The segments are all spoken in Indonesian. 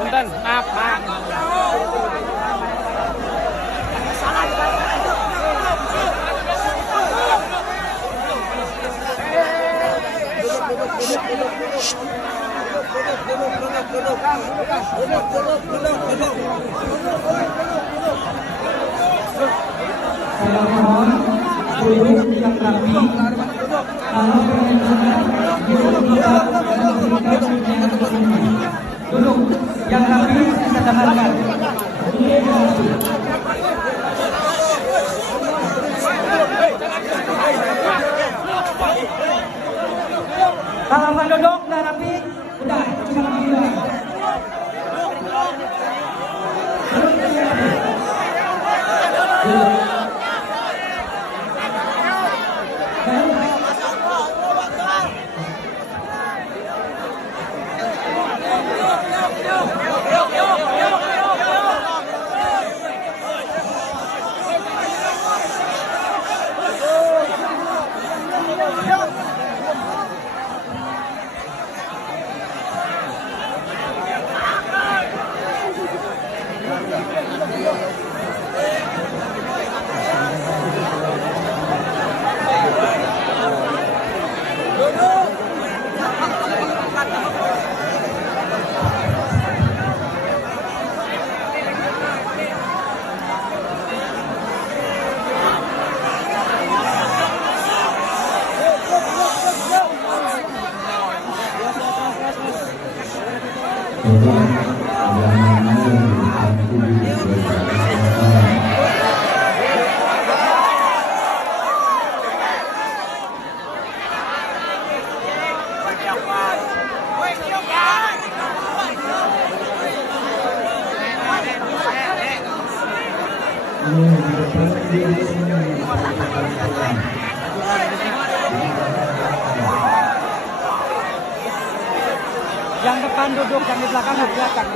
Punten, maaf, maaf. Saya mohon duduk yang rapi. Kalau permintaan duduk yang rapi kita dengarkan. Kalau duduk udah rapi, udah cuma rapi. Yang depan duduk, yang di belakang di belakang.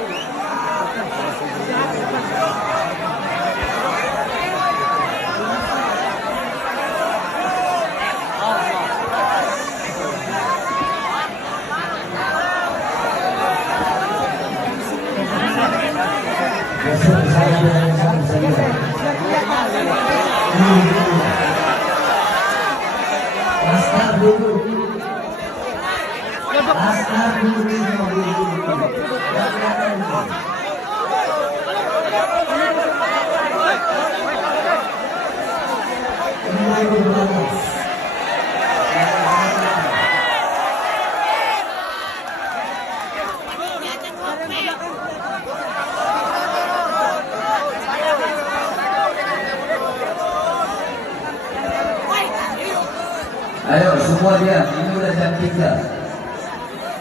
Ayo semua dia, ini udah jam 3.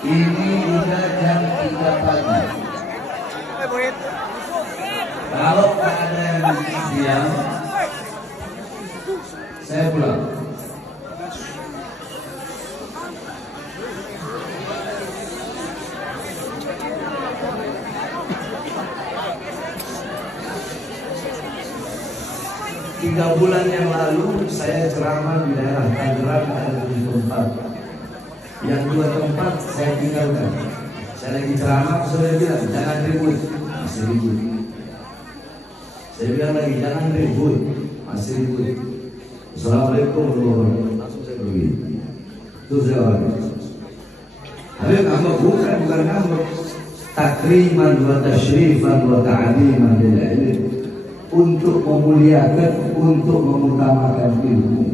Ini udah jam 3 pagi. Kalau ada yang diam, saya pulang. Tiga bulan yang lalu saya ceramah di daerah Tangerang ada 7 tempat. Yang 2 tempat saya tinggalkan. Saya lagi ceramah, saya bilang jangan ribut, masih ribut. Saya bilang lagi jangan ribut, masih ribut. Assalamualaikum warahmatullahi wabarakatuh. Langsung saya pergi. Itu saya habis. Habis ngambek bukan ngambek. Takriman wa tashrifan wa ta'liman lil ilm. Untuk memuliakan, untuk mengutamakan ilmu.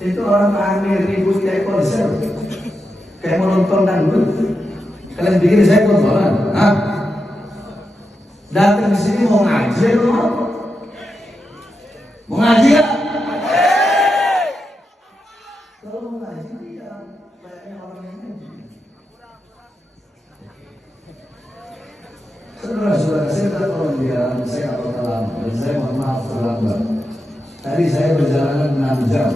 Itu orang aneh ribut kayak konser, kayak mau nonton dangdut. Kalian bikin saya tontonan, hah? Datang di sini mau ngaji atau mau? Mau ngaji ya? Kalau mau ngaji ya, kayaknya orang yang ngaji. Saudara-saudara, saya minta tolong dia, saya nggak bakal lama, dan saya mohon maaf terlambat. Tadi saya perjalanan 6 jam.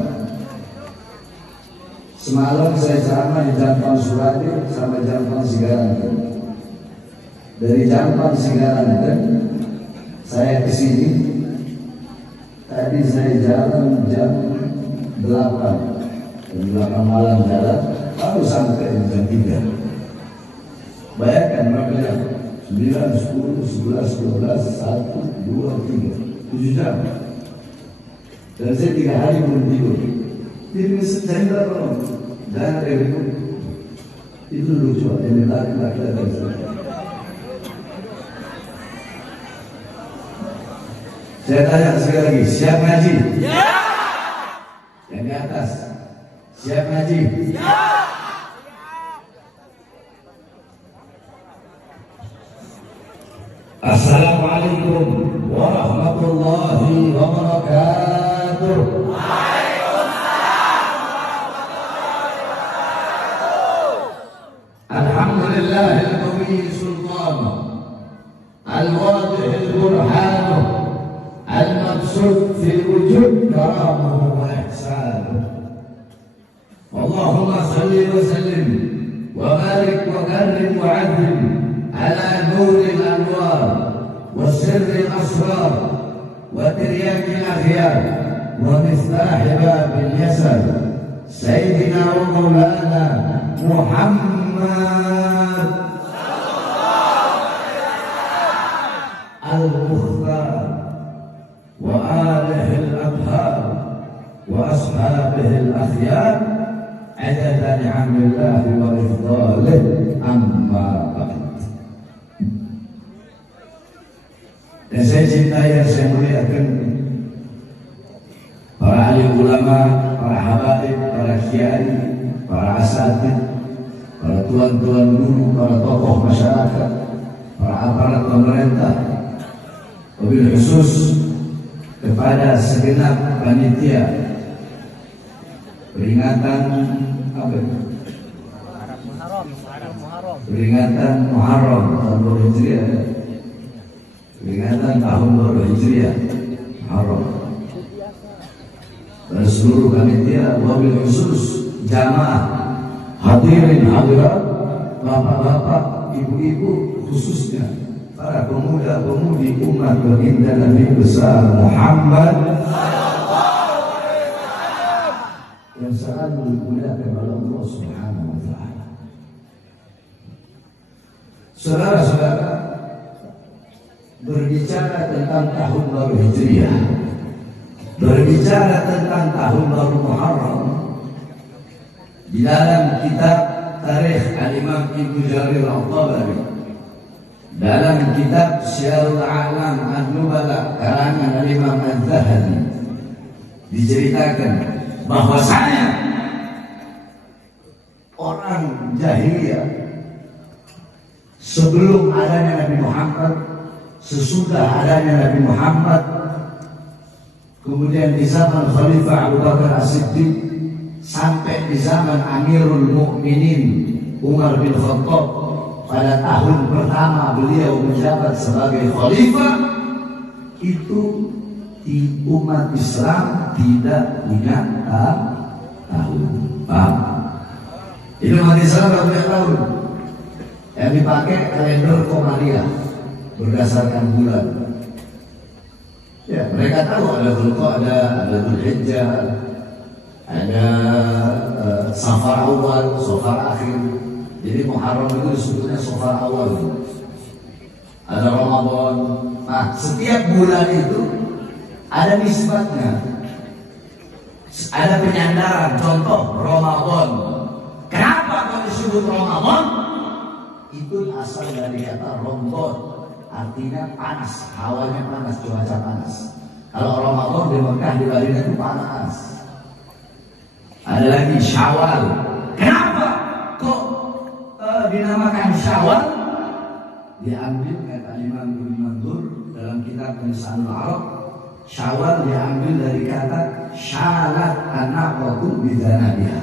Semalam saya ceramah di Jampang Surati sampai Jampang Sigaranten. Dari Jampang Sigaranten saya ke sini. Tadi saya jalan jam 8, jam 8 malam jalan, baru sampai jam 3. Bayangkan berapa jam? 9, 10, 11, 12, 1, 2, 3, 7 jam. Dan saya 3 hari belum tidur. Jadi saya minta tolong, jangan ribut. Itu lucu, yang laki-laki. Saya tanya sekali lagi, siap ngaji? Ya. Yang di atas, siap ngaji? Ya. Assalamualaikum warahmatullahi wabarakatuh. Alhamdulillahil qawiyyi sultan, al-wadih al-burhan, al-mabsut fil wujud karamuhu wa ihsanuhu. Allahumma salli wa sallim wa barik wa karrim wa azim ala nuril anwar wa sirril asrar wa tiryakil akhyar wa miftahi babil yasar sayyidina wa maulana Muhammad al-Mukhtar wa alihi al-abhar wa ashabihi al-akhyar adada ni'amillah wa ifdalih amma ba'd. Dan saya cintai dan saya muliakan para alim ulama, para habaib, para kiai, para asatid, para tuan-tuan guru, para tokoh masyarakat, para aparat pemerintah, wabil khusus kepada segenap panitia peringatan apa itu? Peringatan Muharram tahun baru Hijriah, peringatan tahun baru Hijriah Muharram, dan seluruh panitia, wabil khusus jamaah, hadirin hadirat, bapak-bapak, ibu-ibu, khususnya para pemuda-pemudi umat baginda Nabi besar Muhammad yang selalu dimuliakan oleh Allah Subhanahu wa taala. Saudara-saudara, berbicara tentang tahun baru Hijriah, berbicara tentang tahun baru Muharram, di dalam kitab Tarikh Al-Imam Ibnu Jarir Al-Tabari, dalam kitab Syiarul A'lam An-Nubala karangan Al-Imam Al-Zahabi, diceritakan bahwasanya orang jahiliyah sebelum adanya Nabi Muhammad, sesudah adanya Nabi Muhammad, kemudian di zaman Khalifah Abu Bakar As-Siddiq, sampai di zaman Amirul Mukminin Umar bin Khattab, pada tahun pertama beliau menjabat sebagai khalifah, itu di umat Islam tidak punya tahun. Paham? Ini umat Islam tidak punya tahun. Yang dipakai kalender Komariah berdasarkan bulan. Ya, mereka tahu ada Dzulqa'dah, ada Dzulhijjah, ada Safar awal, Safar akhir. Jadi Muharram itu sebetulnya Safar awal. Ada Ramadan. Nah, setiap bulan itu ada nisbatnya, ada penyandaran. Contoh Ramadan. Kenapa kalau disebut Ramadan? Itu asal dari kata Ramadan, artinya panas, hawanya panas, cuaca panas. Kalau Ramadan di Mekah, di Madinah itu panas. Ada lagi Syawal. Kenapa kok dinamakan Syawal? Diambil kata Imam Ibnu Mandur dalam kitab Lisanul Arab. Syawal diambil dari kata syalat anaqatu bidanabiha,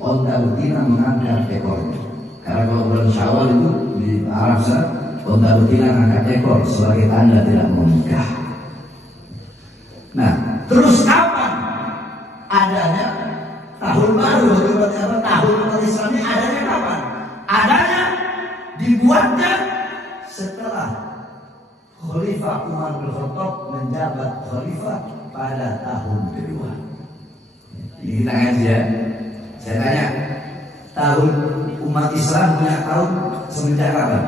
onta betina mengangkat ekornya. Karena kalau bulan Syawal itu di Arab sana unta betina angkat ekor sebagai tanda tidak mau nikah. Nah, terus kapan adanya tahun baru? Tahun umat Islam ini adanya kapan? Adanya dibuatnya setelah Khalifah Umar bin Khattab menjabat khalifah pada tahun kedua. Ini kita ngaji ya. Saya tanya, tahun umat Islam punya tahun semenjak kapan?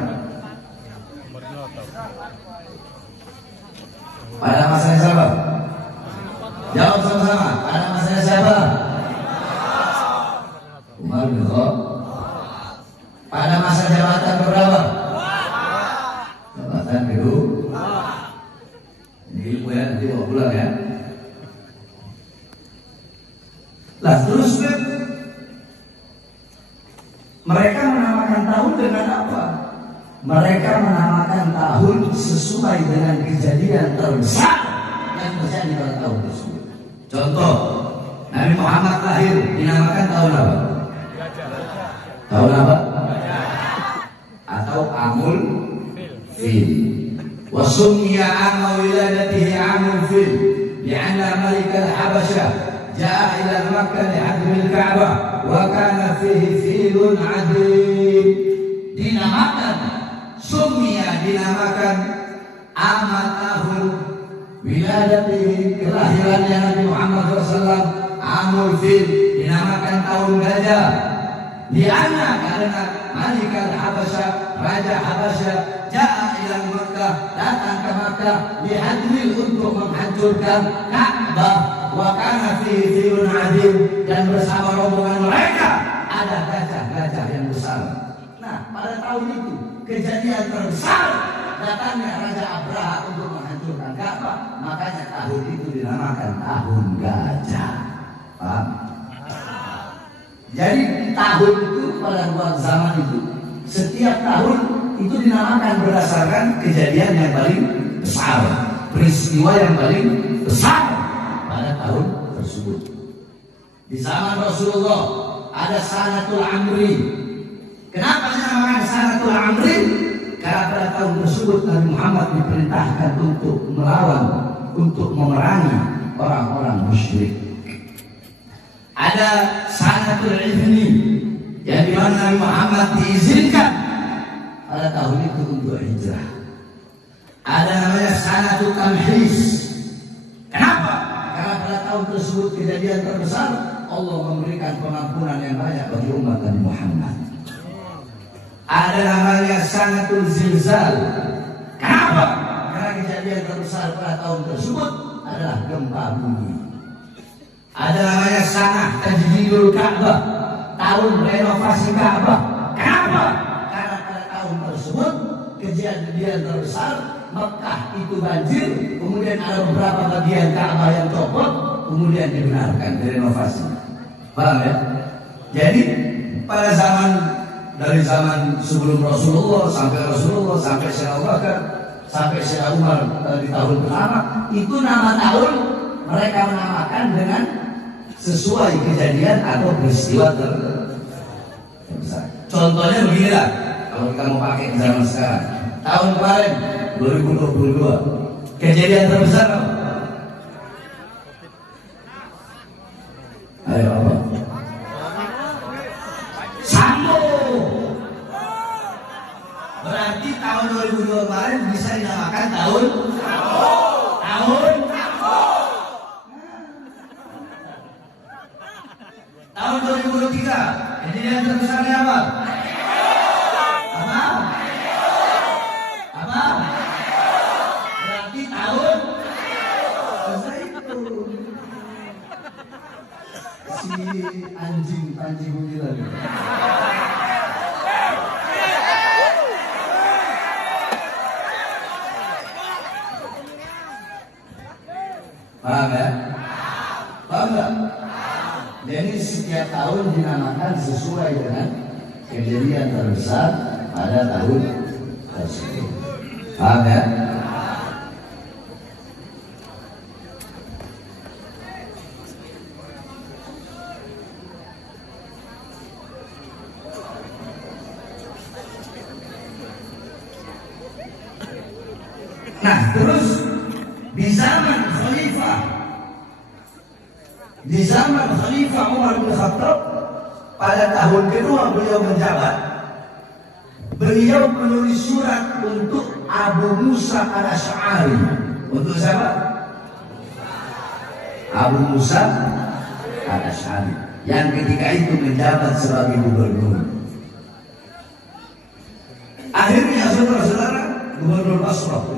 Pada masanya siapa? Jawab sama-sama. Pada masanya siapa? Umar bin Khattab. Pada masa jabatan berapa? Jabatan kedua. Ini ilmu ya, nanti mau pulang ya. Lah terus mereka menamakan tahun dengan apa? Mereka menamakan tahun sesuai dengan kejadian terbesar yang terjadi pada tahun tersebut. Contoh, Nabi Muhammad lahir dinamakan tahun apa? Tahun apa? Atau Amul Fil. Wa summiya amma wiladatihi Amul Fil li'anna Malik al-Habasyah ja'a ila Makkah li'admi al-Ka'bah wa kana fihi filun 'adim. Dinamakan summiya, dinamakan amma tahun wiladatihi, kelahirannya Nabi Muhammad SAW, Amul Fil, dinamakan tahun gajah. Lianna, karena Malik al-Habasyah, Raja Habasyah, ja'a ila Makkah, datang ke Makkah, dihadmil untuk menghancurkan Ka'bah, wa kana fihi filun 'adim, dan bersama rombongan mereka ada gajah-gajah yang besar. Nah, pada tahun itu kejadian terbesar datangnya Raja Abraha untuk menghancurkan Ka'bah, makanya tahun itu dinamakan tahun gajah. Paham? Jadi tahun itu pada zaman itu, setiap tahun itu dinamakan berdasarkan kejadian yang paling besar, peristiwa yang paling besar pada tahun tersebut. Di zaman Rasulullah ada Sanatul Amri. Kenapa dinamakan Sanatul Amri? Karena pada tahun tersebut Nabi Muhammad diperintahkan untuk melawan, untuk memerangi orang-orang musyrik. Ada Sanatul Izni, yang dimana Nabi Muhammad diizinkan pada tahun itu untuk hijrah. Ada namanya Sanatul Tamhis. Kenapa? Karena pada tahun tersebut kejadian terbesar, Allah memberikan pengampunan yang banyak bagi umat Nabi Muhammad. Ada namanya Sanatul Zilzal. Kenapa? Karena kejadian terbesar pada tahun tersebut adalah gempa bumi. Ada namanya Sanah Tajdidul Ka'bah, tahun renovasi Ka'bah. Kenapa? Karena pada tahun tersebut kejadian terbesar, Mekah itu banjir, kemudian ada beberapa bagian Ka'bah yang copot, kemudian dibenarkan, direnovasi. Paham ya? Jadi pada zaman, dari zaman sebelum Rasulullah sampai Sayyidina Abu Bakar, sampai Sayyidina Umar di tahun pertama, itu nama tahun mereka menamakan dengan sesuai kejadian atau peristiwa terbesar. Contohnya beginilah, kalau kita mau pakai di zaman sekarang, tahun kemarin 2022, kejadian terbesar apa? Ayo apa? Sambo. Berarti tahun 2022 kemarin bisa dinamakan tahun Sambo. Tahun 2023, kejadian terbesarnya apa? Apa? Berarti tahun Zaitun. Si anjing Panji Gumilang. Paham ya? Paham nggak? Jadi setiap tahun dinamakan sesuai dengan kejadian terbesar pada tahun tersebut. Paham ya? Nah, terus di zaman Khalifah Umar bin Khattab, pada tahun kedua beliau menjabat, beliau menulis surat untuk Abu Musa al-Asy'ari. Untuk siapa? Abu Musa al-Asy'ari, yang ketika itu menjabat sebagai gubernur. Akhirnya saudara-saudara, gubernur Basrah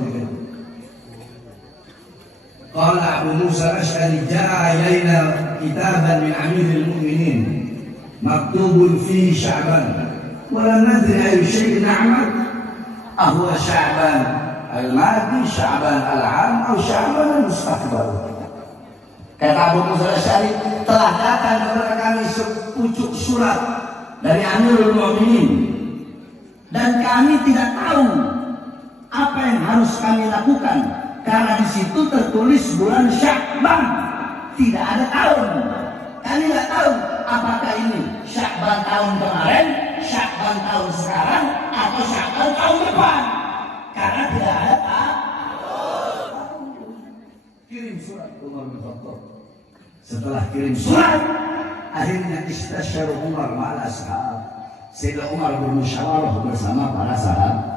qala Abu Musa al-Asy'ari ja'a ilaina kitaban min Amiril Mu'minin maktubun fi Sya'ban wa lam nadri ayyu syai'in na'mal ahwa Sya'ban al-madi Sya'ban al-'am atau Sya'ban al-mustaqbal. Kata Abu Musa al-Asy'ari, telah datang kepada kami sepucuk surat dari Amirul Mu'minin dan kami tidak tahu apa yang harus kami lakukan karena di situ tertulis bulan Sya'ban, tidak ada tahun. Kami tidak tahu apakah ini Sya'ban tahun kemarin, Sya'ban tahun sekarang, atau Sya'ban tahun depan, karena tidak ada tahun. Kirim surat Umar bin Khattab. Setelah kirim surat, akhirnya istasyara Umar ma'al ashab. Sayyidina Umar bermusyawarah bersama para sahabat.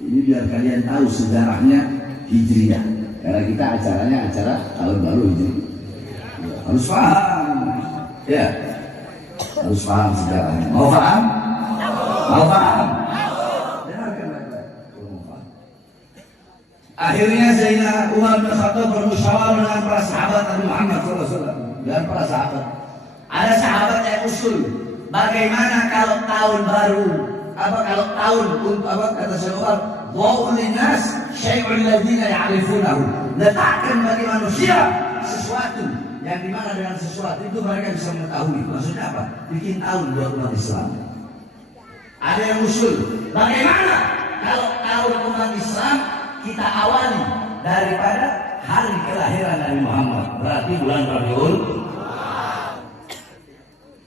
Ini biar kalian tahu sejarahnya Hijriyah. Karena kita acaranya acara tahun baru Hijri. Harus paham. Ya. Harus paham sejarahnya. Mau paham? Mau paham? Akhirnya Sayyidina Umar bin Khattab bermusyawarah dengan para sahabat Nabi Muhammad SAW. Dan para sahabat. Ada sahabat yang usul, bagaimana kalau tahun baru? Kalau tahun untuk kata Syekh Umar, wa'ul linnas syai'ul ladzina ya'rifunahu. Letakkan bagi manusia sesuatu yang dimana dengan sesuatu itu mereka bisa mengetahui. Maksudnya apa? Bikin tahun buat umat Islam. Ada yang usul, bagaimana kalau tahun umat Islam kita awali daripada hari kelahiran Nabi Muhammad, berarti bulan Rabiul.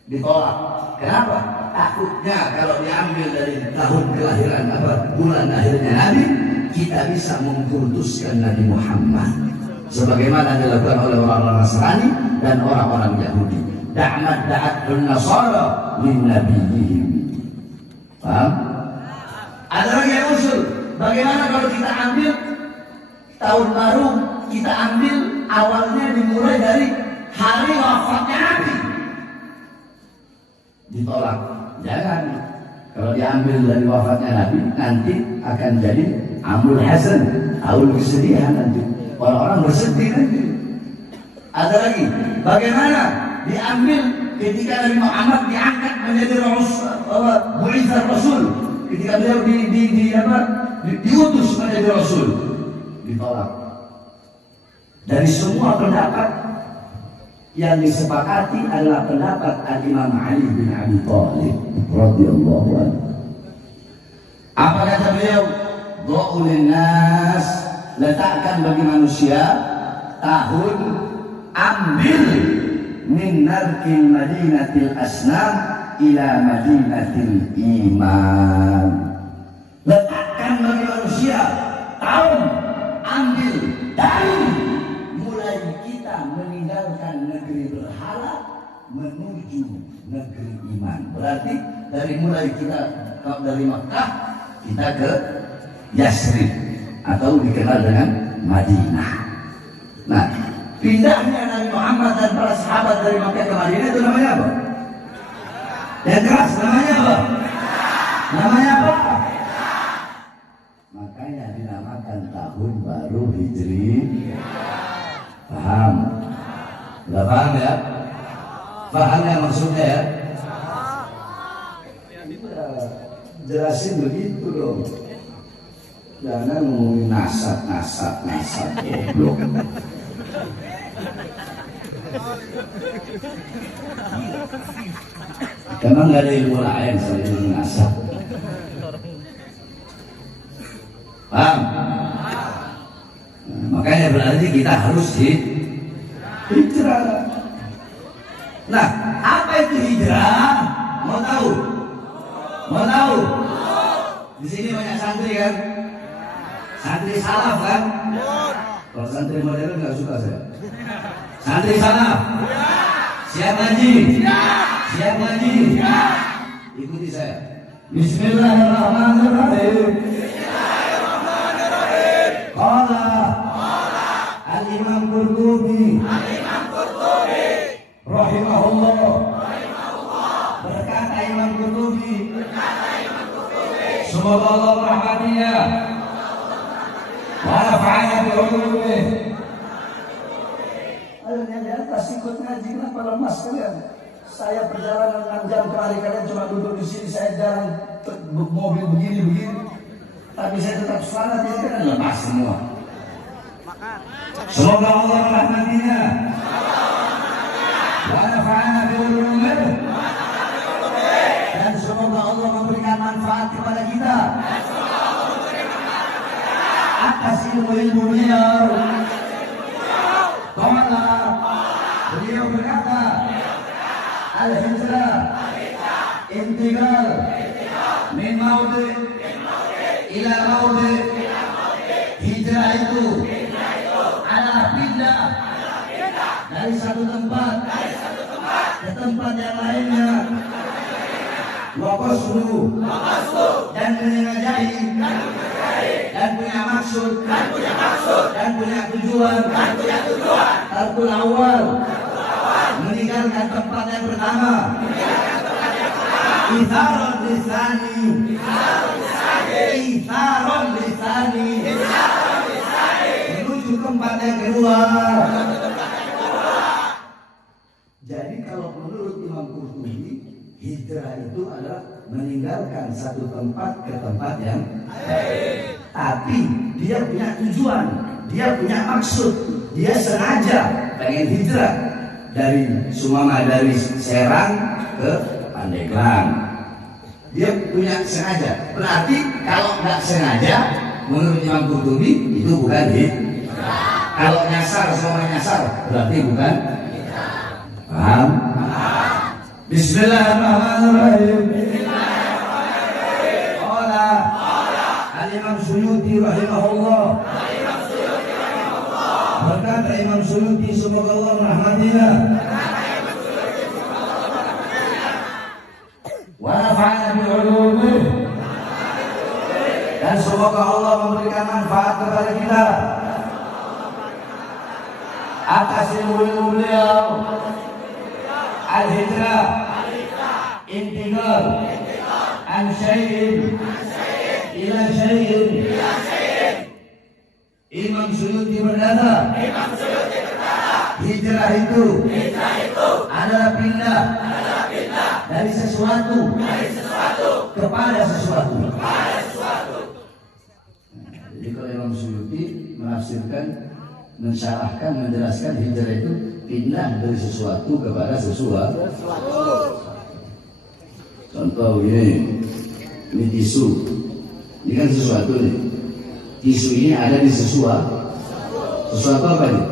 Ditolak. Kenapa? Takutnya kalau diambil dari tahun kelahiran bulan lahirnya Nabi, kita bisa mengkultuskan Nabi Muhammad sebagaimana dilakukan oleh orang-orang Nasrani dan orang-orang Yahudi. Da'mat da'atun nasara min nabiyihim. Paham? Ada lagi yang usul, bagaimana kalau kita ambil tahun baru, kita ambil awalnya dimulai dari hari wafatnya Nabi. Ditolak. Jangan. Kalau diambil dari wafatnya Nabi, nanti akan jadi amul hasan, tahun kesedihan nanti. Orang-orang bersedih nanti. Ada lagi, bagaimana diambil ketika Nabi Muhammad diangkat menjadi mu'izar Rasul, ketika beliau diutus menjadi Rasul. Ditolak. Dari semua pendapat yang disepakati adalah pendapat Al-Imam Ali bin Abi Thalib radhiyallahu anhu. Apa kata beliau? Dha'ul nas, letakkan bagi manusia tahun, ambil min narkil madinatil asnam ila madinatil iman. Letakkan bagi manusia tahun, ambil dari mulai kita meninggalkan negeri berhala menuju negeri iman. Berarti dari mulai kita dari Makkah kita ke Yasrib atau dikenal dengan Madinah. Nah, pindahnya Nabi Muhammad dan para sahabat dari Makkah ke Madinah itu namanya apa? Yang keras namanya apa? Namanya apa? Makanya dinamakan tahun baru Hijri. Paham? Udah paham ya? Paham ya maksudnya ya? Jelasin begitu dong. Jangan ngomongin nasab goblok. Emang gak ada ilmu lain selain ilmu nasab? Paham? Nah, makanya berarti kita harus hijrah. Nah, apa itu hijrah? Mau tahu? Mau tahu? Di sini banyak santri kan? Santri salaf kan? Kalau santri modern nggak suka saya. Santri salaf. Siap ngaji? Siap ngaji? Ikuti saya. Bismillahirrahmanirrahim. Qala Al-Imam Qurtubi rahimahullah. Berkata Imam Qurtubi, semoga Allah merahmatinya wa nafa'ana bi ulumih. Ayo yang di atas ikut ngaji, kenapa lemas kalian? Saya perjalanan 6 jam kemari, kalian cuma duduk di sini, saya jalan mobil begini. Tapi saya tetap semangat, ya kan lemas semua. Semoga Allah merahmatinya wa nafa'ana bi ulumih, Dan semoga Allah memberikan manfaat kepada kita atas ilmu-ilmu beliau. Qala beliau berkata, Al-hijrah intiqal min maudi ila maudi. Hijrah itu adalah pindah dari satu tempat ke tempat yang lainnya. Wa qasdu, dan menyengajai, dan punya maksud, dan punya tujuan. Tarkul awal, meninggalkan tempat yang pertama. Itharon lisani, itharon lisani, menuju tempat yang kedua. Jadi kalau menurut Imam Qurtubi, hijrah itu adalah meninggalkan satu tempat ke tempat yang lain. Tapi dia punya tujuan, dia punya maksud, dia sengaja pengen hijrah dari Sumama, dari Serang ke Pandeglang. Dia punya sengaja. Berarti kalau nggak sengaja, menurut Imam Qurtubi itu bukan hijrah. Kalau nyasar, semua nyasar, berarti bukan. Paham? Bismillahirrahmanirrahim. Qala Al-Imam Suyuti rahimahullah. Berkata Imam Suyuti, semoga Allah merahmatinya. Wa nafa'ana bi ulumih, dan semoga Allah memberikan manfaat kepada kita atas ilmu beliau. Al-hijrah intiqal an syai'in ila syai'in. Imam Suyuti berkata, hijrah itu adalah pindah dari sesuatu kepada sesuatu. Jadi kalau Imam Suyuti menafsirkan, mensyarahkan, menjelaskan hijrah itu pindah dari sesuatu kepada sesuatu. Contoh ini tisu, ini kan sesuatu nih. Tisu ini ada di sesuatu. Sesuatu apa nih?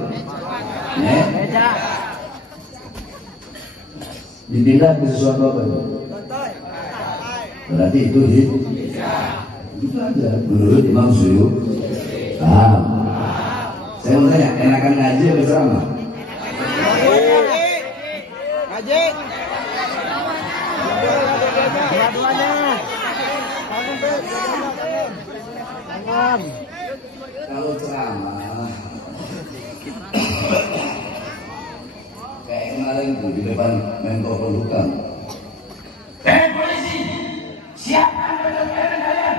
Dipindah ke sesuatu apa nih? Berarti itu itu aja menurut Imam Suyuti. Paham? Saya mau tanya, enakan ngaji atau ceramah? Ngaji. Dua-duanya. Kalau ceramah kayak kemarin tuh di depan Menko Polhukam. Polisi, siapkan bendera kalian,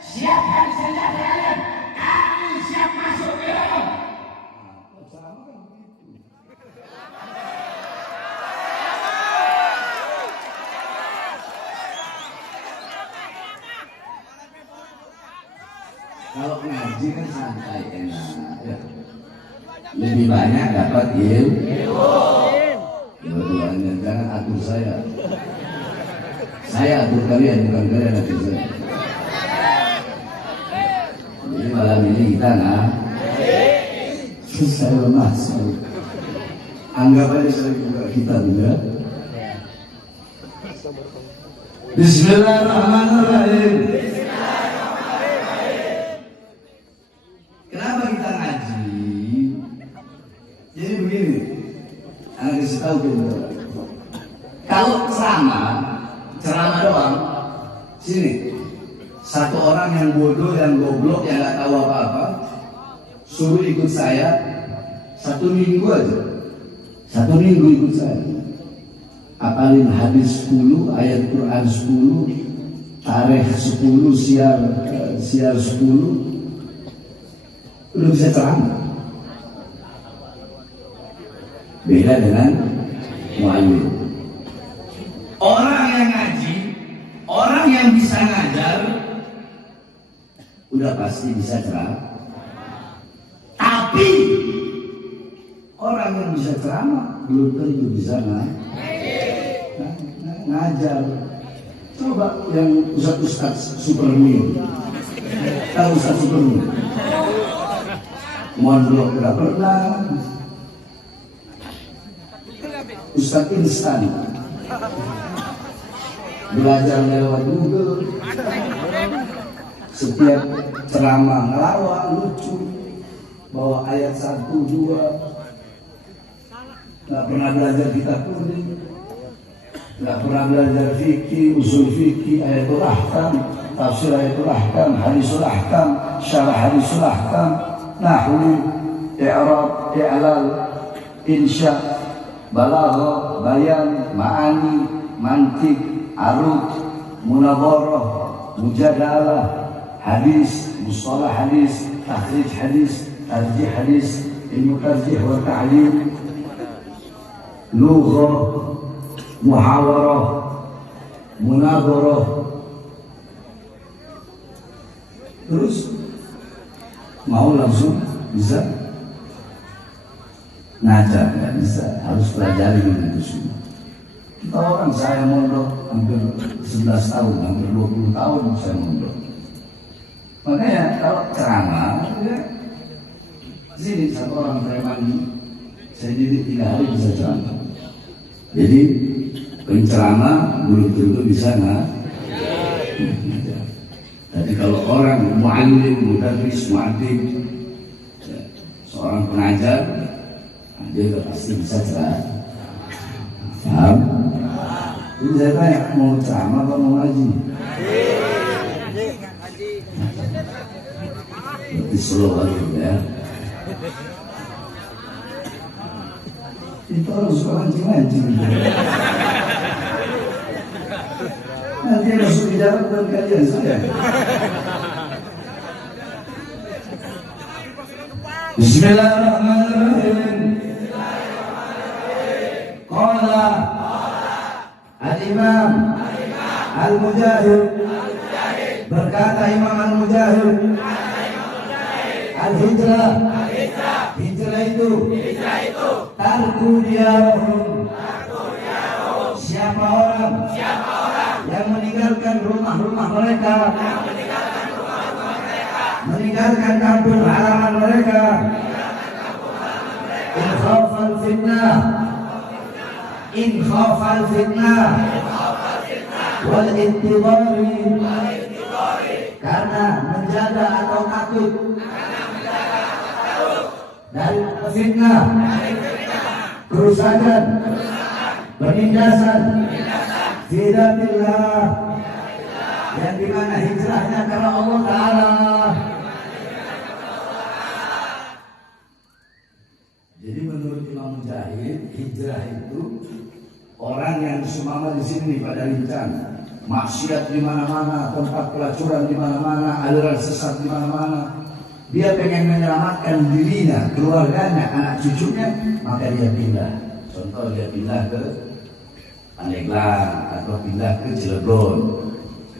siapkan senjata kalian, kami siap masuk ke dalam. Kalau ngaji kan santai, enak ya. Lebih banyak dapat ilmu. Jangan atur saya. Saya atur kalian, bukan kalian atur saya. Jadi malam ini kita saya lemah sekali. Anggap aja saya buka kitab ya. Bismillahirrahmanirrahim. begini. Anak kasih tahu gitu. Kalau ceramah doang, sini. Satu orang yang bodoh, yang goblok, yang nggak tahu apa-apa, suruh ikut saya 1 minggu aja. 1 minggu ikut saya. Apalin hadis 10, ayat Quran 10, tarikh 10, siar 10, udah bisa ceramah. Beda dengan mu'allim. Orang yang ngaji, orang yang bisa ngajar, udah pasti bisa ceramah. Tapi orang yang bisa ceramah belum tentu bisa ngajar. Coba yang Ustaz Supermi, tahu Ustaz Supermi? Mondok tidak pernah. Ustaz instan, belajar lewat Google, setiap ceramah ngelawak lucu, bawa ayat 1, 2, nggak pernah belajar kitab kuning, nggak pernah belajar fikih, usul fikih, ayatul ahkam, tafsir ayatul ahkam, hadisul ahkam, syarah hadisul ahkam, nahwu, i'rab, i'lal, insya, balaghah, bayan, ma'ani, mantik, arud, munadharah, mujadalah, hadis, mustalah hadis, takhrij hadis, tarjih hadis, ilmu tarjih wa ta'lim, lughah, muhawarah, munadharah. Terus mau langsung bisa ngajar, nggak bisa, harus pelajari itu semua. Kita orang, saya mondok hampir 11 tahun, hampir 20 tahun saya mondok. Makanya kalau ceramah, ya, sini satu orang preman, saya didik 3 hari bisa ceramah. Jadi penceramah belum tentu bisa ngajar. Jadi kalau orang mu'allim, mudarris, mu'addib, ya, seorang pengajar, dia udah pasti bisa ceramah. Paham? Jadi saya tanya, mau ceramah atau mau ngaji? Berarti slow aja ya. Itu harus suka mancing-mancing. Nanti masuk di jalan dengan kalian saya. Bismillahirrahmanirrahim. Qala al-imam al-mujahid, berkata Imam al-Mujahid, al-hijrah, hijrah itu tarku diyarahum, siapa orang yang meninggalkan rumah-rumah mereka, meninggalkan kampung halaman mereka, in khafal fitnah wal intidari, karena menjaga atau takut dari fitnah, kerusakan, penindasan, fidatillah, yang dimana hijrahnya karena Allah Ta'ala. Jadi menurut Imam Mujahid, hijrah itu orang yang sumama di sini pada lincah, maksiat di mana-mana, tempat pelacuran di mana-mana, aliran sesat di mana-mana. Dia pengen menyelamatkan dirinya, keluarganya, anak cucunya, maka dia pindah. Contoh, dia pindah ke Pandeglang atau pindah ke Cilegon.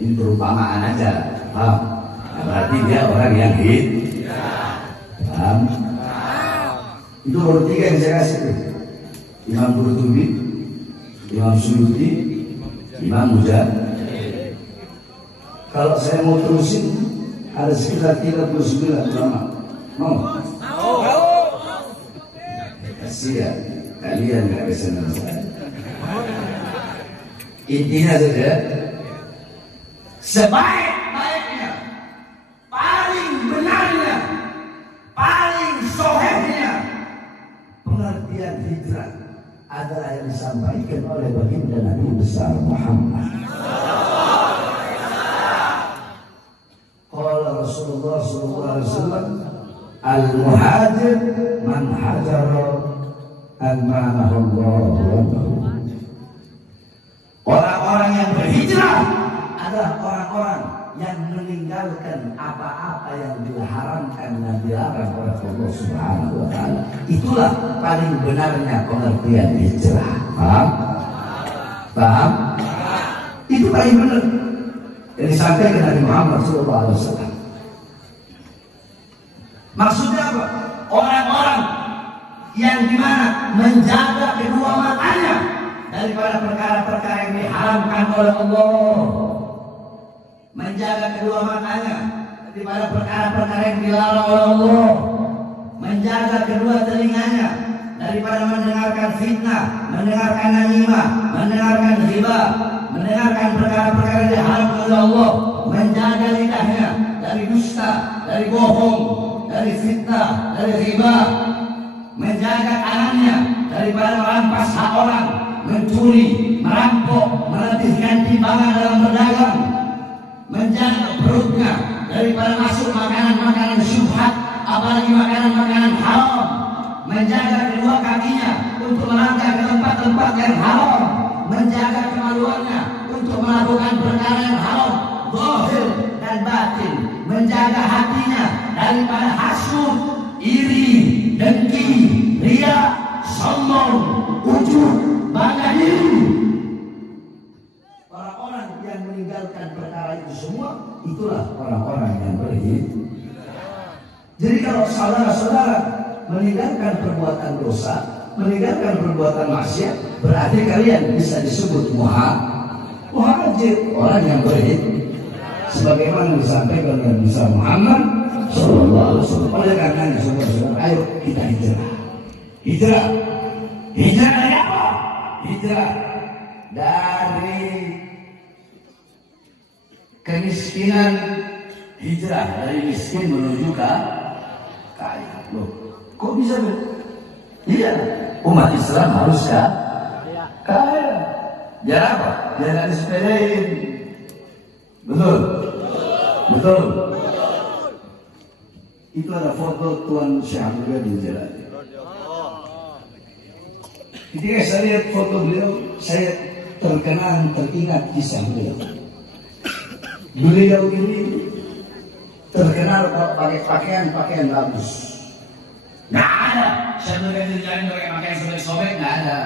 Ini perumpamaan aja, paham? Nah, berarti dia orang yang paham? Itu baru 3 yang saya kasih tuh. Imam Qurtubi, Imam Suyuti, Imam Mujahid. Kalau saya mau terusin, ada sekitar 39 ulama. Mau? Kasih ya, kalian gak bisa dengan saya. Intinya saja, sebaik-baiknya, paling benarnya, paling sohehnya pengertian adalah yang disampaikan oleh baginda Nabi besar Muhammad. Qala Rasulullah sallallahu alaihi wasallam, al-muhajir man hajara al-manahullahu anhu. Orang-orang yang berhijrah adalah orang-orang yang meninggalkan apa-apa yang diharamkan dan dilarang oleh Allah Subhanahu wa taala. Itulah paling benarnya pengertian hijrah. Paham? Paham? Itu paling benar. Yang disampaikan Nabi Muhammad SAW. Maksudnya apa? Orang-orang yang dimana menjaga kedua matanya daripada perkara-perkara yang diharamkan oleh Allah, menjaga kedua matanya daripada perkara-perkara yang dilarang oleh Allah, menjaga kedua telinganya daripada mendengarkan fitnah, mendengarkan namimah, mendengarkan riba, mendengarkan perkara-perkara yang diharamkan oleh Allah, menjaga lidahnya dari dusta, dari bohong, dari fitnah, dari riba, menjaga tangannya daripada merampas hak orang, mencuri, merampok, meletihkan timbangan dalam berdagang, menjaga perutnya daripada masuk makanan-makanan syubhat, apalagi makanan-makanan haram, menjaga kedua kakinya untuk melangkah ke tempat-tempat yang haram, menjaga kemaluannya untuk melakukan perkara yang haram, zahir dan batin, menjaga hatinya daripada hasud, iri, dengki, riya, sombong, ujub, bangga diri. Orang-orang yang meninggalkan perkara itu semua, itulah orang-orang yang berhijrah. Jadi kalau saudara-saudara meninggalkan perbuatan dosa, meninggalkan perbuatan maksiat, berarti kalian bisa disebut muhajir, orang yang berhijrah. Sebagaimana disampaikan oleh Nabi Muhammad SAW. Oleh karenanya saudara-saudara, ayo kita hijrah. Hijrah. Hijrah dari apa? Hijrah dari kemiskinan, hijrah dari miskin menuju ke kaya. Loh, kok bisa begitu? Iya, umat Islam harus kaya. Biar apa? Biar nggak disepelein. Betul? Betul. Itu ada foto Tuan Syahrir di jalan. Ketika saya lihat foto beliau, saya terkenang, teringat kisah beliau. Beliau ini terkenal kalau pakai pakaian bagus. Nggak ada. Saya melihat di jalan pakai pakaian sobek-sobek, nggak ada.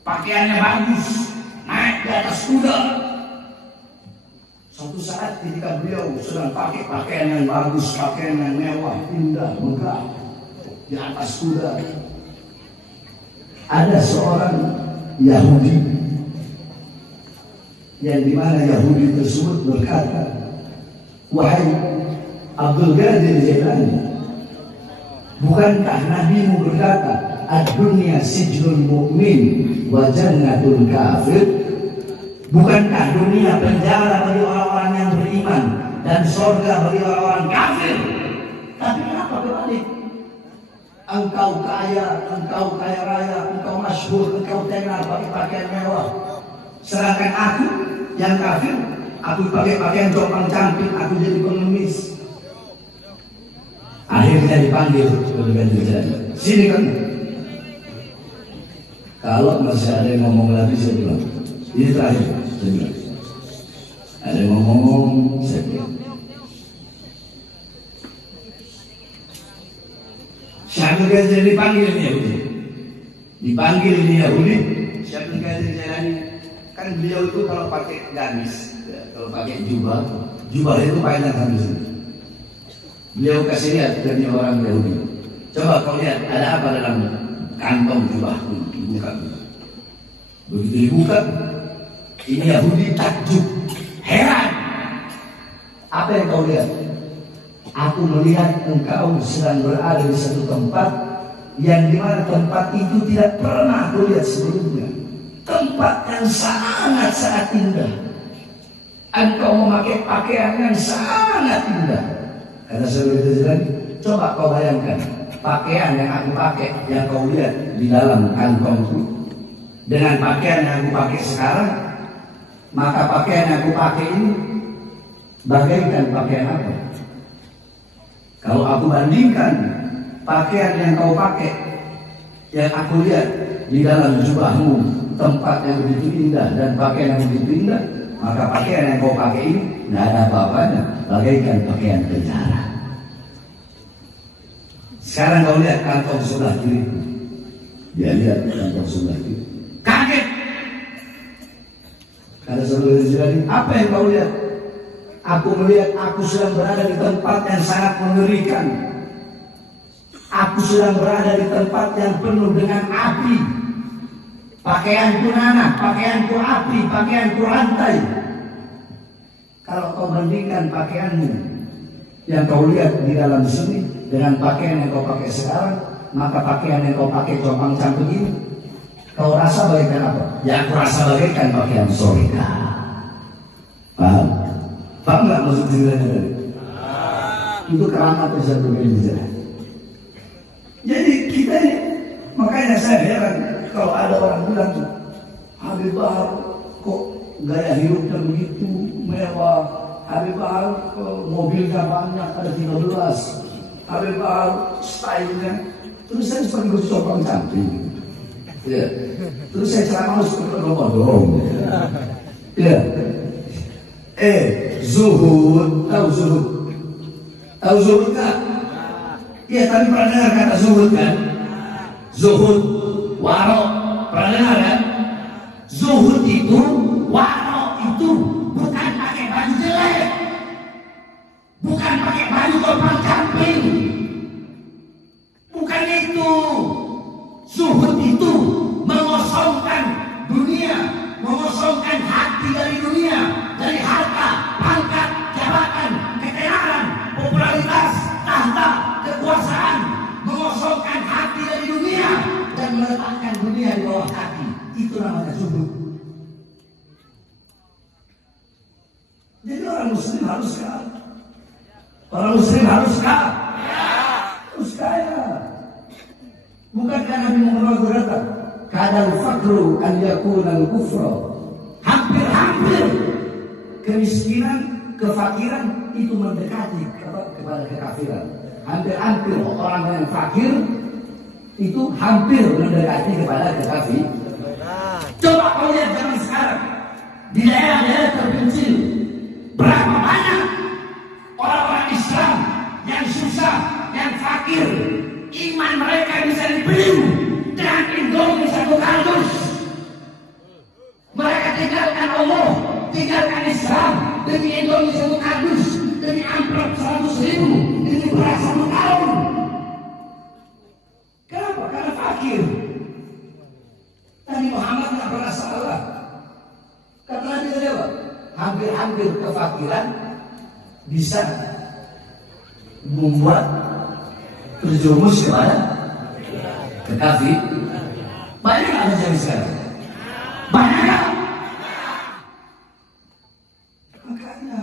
Pakaiannya bagus, naik di atas kuda. Suatu saat ketika beliau sedang pakai pakaian yang bagus, pakaian yang mewah, indah, megah, di atas kuda, ada seorang Yahudi yang dimana Yahudi tersebut berkata, wahai Abdul Qadir Jailani, bukankah Nabimu berkata, ad-dunya sijnul mu'min wa jannatul kafir? Bukankah dunia penjara bagi orang-orang yang beriman dan surga bagi orang-orang kafir? Tapi kenapa kebalik? Engkau kaya raya, engkau masyhur, engkau tenar pakai pakaian mewah. Sedangkan aku yang kafir, aku pakai pakaian copang camping, aku jadi pengemis. Akhirnya dipanggil oleh jalan. Sini kan? Kalau masih ada yang ngomong lagi, saya bilang, ini terakhir. Ada yang ngomong, saya bilang. Syaikhul Qadir dipanggil ini Yahudi. Dipanggil ini Yahudi. Syaikhul Qadir Jailani. Kan beliau itu kalau pakai gamis, ya, kalau pakai jubah itu panjang habis. Beliau kasih lihat dari orang Yahudi. Coba kau lihat ada apa dalam kantong jubah dibuka. Begitu dibuka, ini Yahudi takjub, heran. Apa yang kau lihat? Aku melihat engkau sedang berada di satu tempat yang dimana tempat itu tidak pernah aku lihat sebelumnya. Tempat yang sangat indah. Engkau memakai pakaian yang sangat indah. Kata saudara itu, coba kau bayangkan, pakaian yang aku pakai, yang kau lihat di dalam kantongku, dengan pakaian yang aku pakai sekarang, maka pakaian yang aku pakai ini bagaikan pakaian apa? Kalau aku bandingkan pakaian yang kau pakai, yang aku lihat di dalam jubahmu, tempat yang begitu indah dan pakaian yang begitu indah, maka pakaian yang kau pakai ini tidak ada apa-apanya, bagaikan pakaian penjara. Sekarang kau lihat kantong sebelah kiri, dia lihat kantong sebelah kiri, kaget. Kata saudara Zilani, apa yang kau lihat? Aku melihat aku sedang berada di tempat yang sangat mengerikan. Aku sedang berada di tempat yang penuh dengan api. Pakaianku nanah, pakaianku api, pakaianku rantai. Kalau kau bandingkan pakaianmu yang kau lihat di dalam sini dengan pakaian yang kau pakai sekarang, maka pakaian yang kau pakai compang camping ini, kau rasa bagaikan apa? Ya aku rasa bagaikan pakaian sorga. Paham? Paham nggak maksud ceritanya tadi? Itu keramat yang saya berikan. Jadi kita ini, makanya saya heran kalau ada orang bilang, Habib Bahar kok gaya hidupnya begitu mewah, Habib Bahar mobilnya banyak, ada 13, Habib Bahar stylenya, terus saya seperti gue compang camping. Ya. Terus saya ceramah seperti dorong. Ya. Zuhud, tahu zuhud? Tahu zuhud kan? Iya, tapi pernah dengar kata zuhud kan? Zuhud, warok, pernah dengar kan? Zuhud itu, warok itu bukan pakai baju jelek, bukan pakai baju compang camping, bukan itu. Zuhud itu mengosongkan dunia, mengosongkan hati dari dunia, dari harta, pangkat, jabatan, ketenaran, popularitas, tahta, kekuasaan, mengosongkan hati dari dunia dan meletakkan dunia di bawah kaki. Itu namanya zuhud. Jadi orang muslim harus kaya. Orang muslim harus kaya. Harus kaya. Bukankah Nabi Muhammad berkata, kadal fakru an yakuna al-kufra. Hampir-hampir kemiskinan, kefakiran itu mendekati kepada kekafiran. Hampir-hampir orang yang fakir itu hampir mendekati kepada kekafiran. Coba kau lihat zaman sekarang di daerah-daerah terpencil, berapa banyak orang-orang Islam yang susah, yang fakir, iman mereka bisa dibeli dengan Indomie satu kardus. Mereka tinggalkan Allah, tinggalkan Islam demi Indomie satu kardus, demi amplop 100.000, demi beras 1 tahun. Kenapa? Karena fakir. Nabi Muhammad tidak pernah salah. Kata Nabi apa? Hampir-hampir kefakiran bisa membuat terjerumus kepada kekafir. Banyak nggak terjadi sekarang? Banyak nggak? Makanya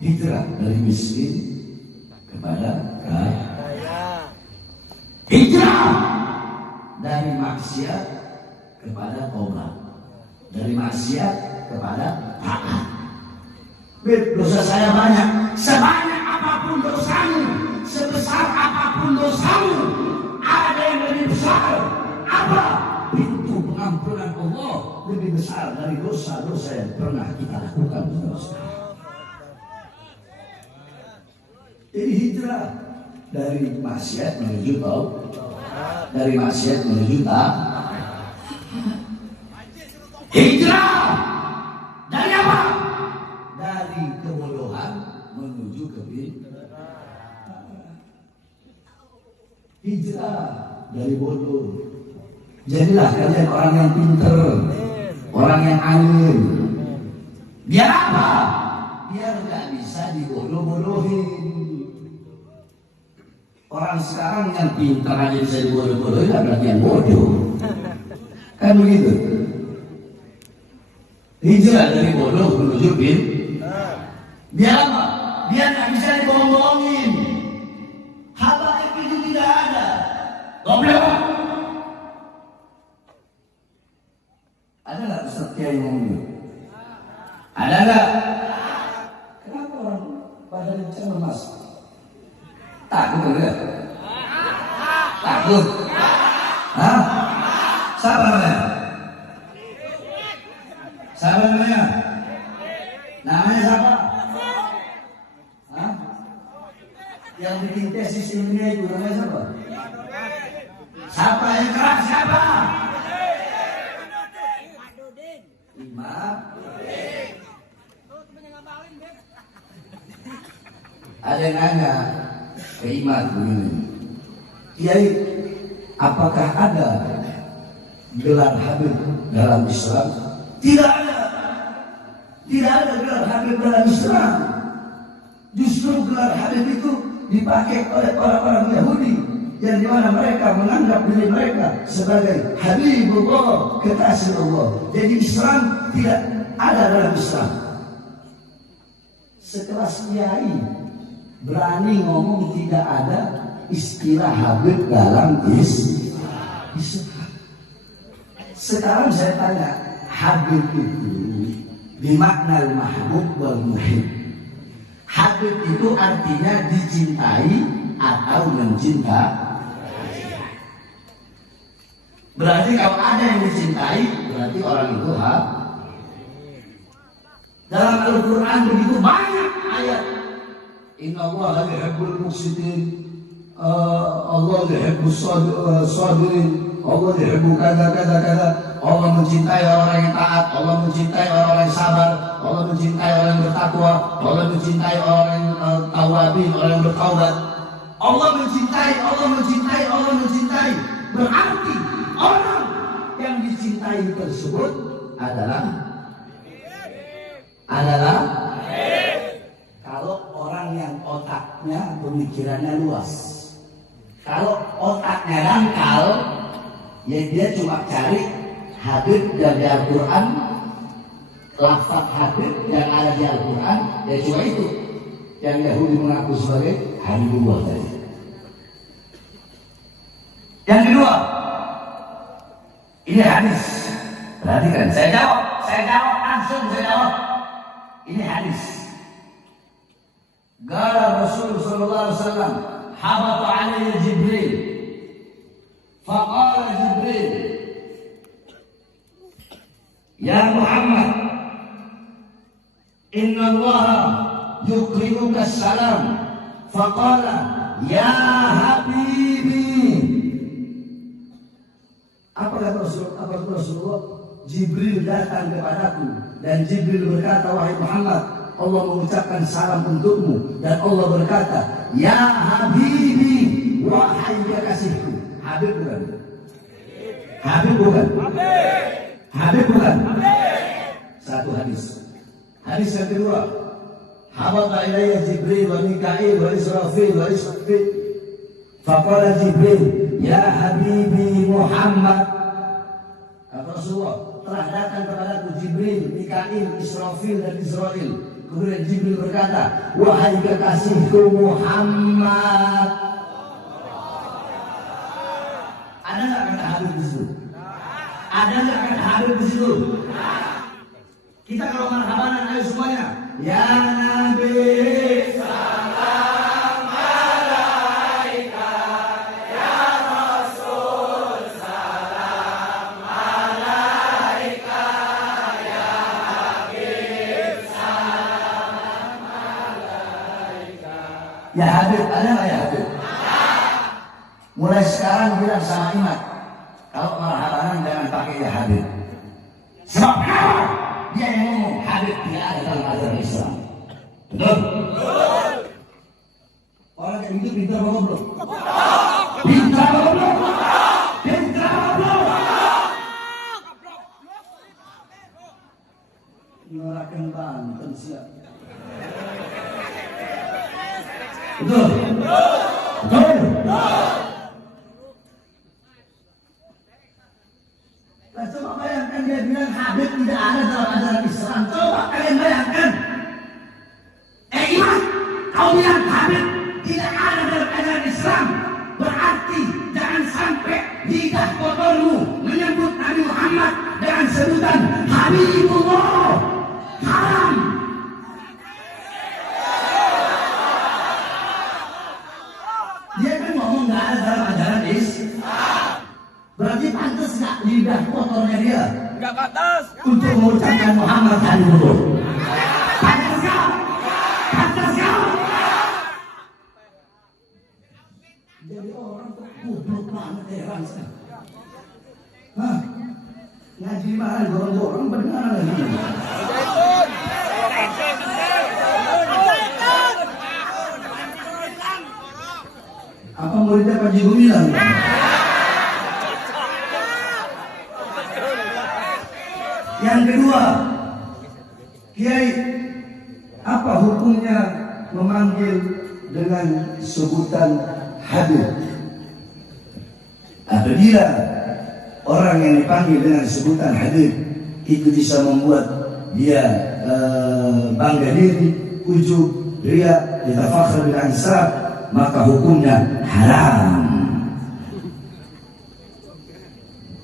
hijrah dari miskin kepada kaya. Hijrah dari maksiat kepada taubat, dari maksiat kepada taat. Dosa saya banyak, sebanyak apapun dosamu, sebesar apapun dosamu, ada yang lebih besar. Apa? Pintu pengampunan Allah lebih besar dari dosa-dosa yang pernah kita lakukan. Jadi hijrah dari maksiat menuju taubat, dari maksiat menuju taat. Hijrah dari apa? Dari kebodohan menuju kebenaran. Hijrah dari bodoh. Jadilah kalian orang yang pintar, orang yang alim. Biar apa? Biar gak bisa dibodoh-bodohin. Orang sekarang yang pintar aja bisa dibodoh-bodohin, berarti yang bodoh. Kan begitu? Hijrah dari bodoh menuju pintar. Biar apa? Biar gak bisa dibohong-bohongin. Habaib itu tidak ada. Goblok. Ada nggak Ustaz Kiai ngomong gitu? Ada nggak? Kenapa orang pada cemas? Takut enggak? Takut? Hah? Siapa namanya? Siapa namanya? Namanya siapa? Hah? Yang bikin tesis ilmiah itu namanya siapa? Siapa yang keras? Siapa? Imam. Ada yang nanya ke Imam begini, Kiai, apakah ada gelar Habib dalam Islam? Tidak ada. Tidak ada gelar Habib dalam Islam. Justru gelar Habib itu dipakai oleh orang-orang Yahudi yang dimana mereka menganggap diri mereka sebagai Habibullah, kekasih Allah. Jadi Islam tidak ada dalam Islam. Sekelas Kiai berani ngomong tidak ada istilah Habib dalam Islam. Sekarang saya tanya, Habib itu bimakna al-mahbub wal muhib. Habib itu artinya dicintai atau mencintai. Berarti kalau ada yang dicintai, berarti orang itu Habib. Dalam Al-Quran begitu banyak ayat. Inna Allah yuhibbul muqsitin, Allah yuhibbus sabirin, Allah yuhibbu kada. Allah mencintai orang yang taat, Allah mencintai orang yang sabar, Allah mencintai orang yang bertakwa, Allah mencintai orang yang tawabin, orang yang bertaubat. Allah mencintai. Berarti orang yang dicintai tersebut adalah kalau orang yang otaknya pemikirannya luas. Kalau otaknya dangkal, ya dia cuma cari Habib dan di Al-Quran, lafaz Habib yang ada di Al-Quran, ya cuma itu yang Yahudi mengaku sebagai Habibullah tadi. Yang kedua, ini hadis. Perhatikan, saya jawab langsung, saya jawab. Ini hadis. Qala Rasul sallallahu alaihi wasallam, habata alayya Jibril. Faqala Jibril, ya Muhammad, inna Allah yukrimuka salam. Faqala ya habibi. Apa kata Rasulullah? Jibril datang kepadaku dan Jibril berkata, wahai Muhammad, Allah mengucapkan salam untukmu, dan Allah berkata, ya habibi, wahai kekasihku. Habib bukan? Habib bukan? Satu hadis. Hadis yang kedua, habata ilayya Jibril wa Mikail wa Israfil wa Israfil. Faqala Jibril, ya habibi Muhammad. Kata Rasulullah, telah datang kepadaku Jibril, Mikail, Israfil dan Israel. Kemudian Jibril berkata, wahai kekasihku Muhammad. Ada nggak kata Habib di situ? Ada nggak kata Habib di situ? Kita kalau marhabanan, ayo semuanya. Ya Nabi, salam alaika. Ya Rasul, salam alaika. Ya Habib, salam alaika. Ya Habib, ada nggak ya Habib? Mulai sekarang bilang sama Imam, kalau marhabanan jangan pakai ya Habib. Sebab kenapa? Dia yang ngomong Habib tidak ada dalam ajaran Islam. Betul? Orang kayak gitu pintar apa belum? Pintar apa belum? Ngerakan Banten siap. Betul? Betul? Nah, coba bayangkan dia bilang Habib tidak ada dalam ajaran Islam. Coba kalian bayangkan. Imam, kau bilang Habib tidak ada dalam ajaran Islam. Berarti jangan sampai nggak ada dalam ajaran berarti pantas nggak lidah kotornya dia? Nggak pantas. Untuk mengucapkan Muhammad Habibullah. Pantas nggak? Pantas nggak? Jadi orang tuh goblok banget heran saya. Hah? Ngaji mana gorong-gorong benar lagi. Apa muridnya Pak Jibu bilang? Yang kedua, Kiai, apa hukumnya memanggil dengan sebutan Habib? Apabila orang yang dipanggil dengan sebutan Habib itu bisa membuat dia bangga diri, ujub, riya, yatafakhar bil ansab, maka hukumnya haram.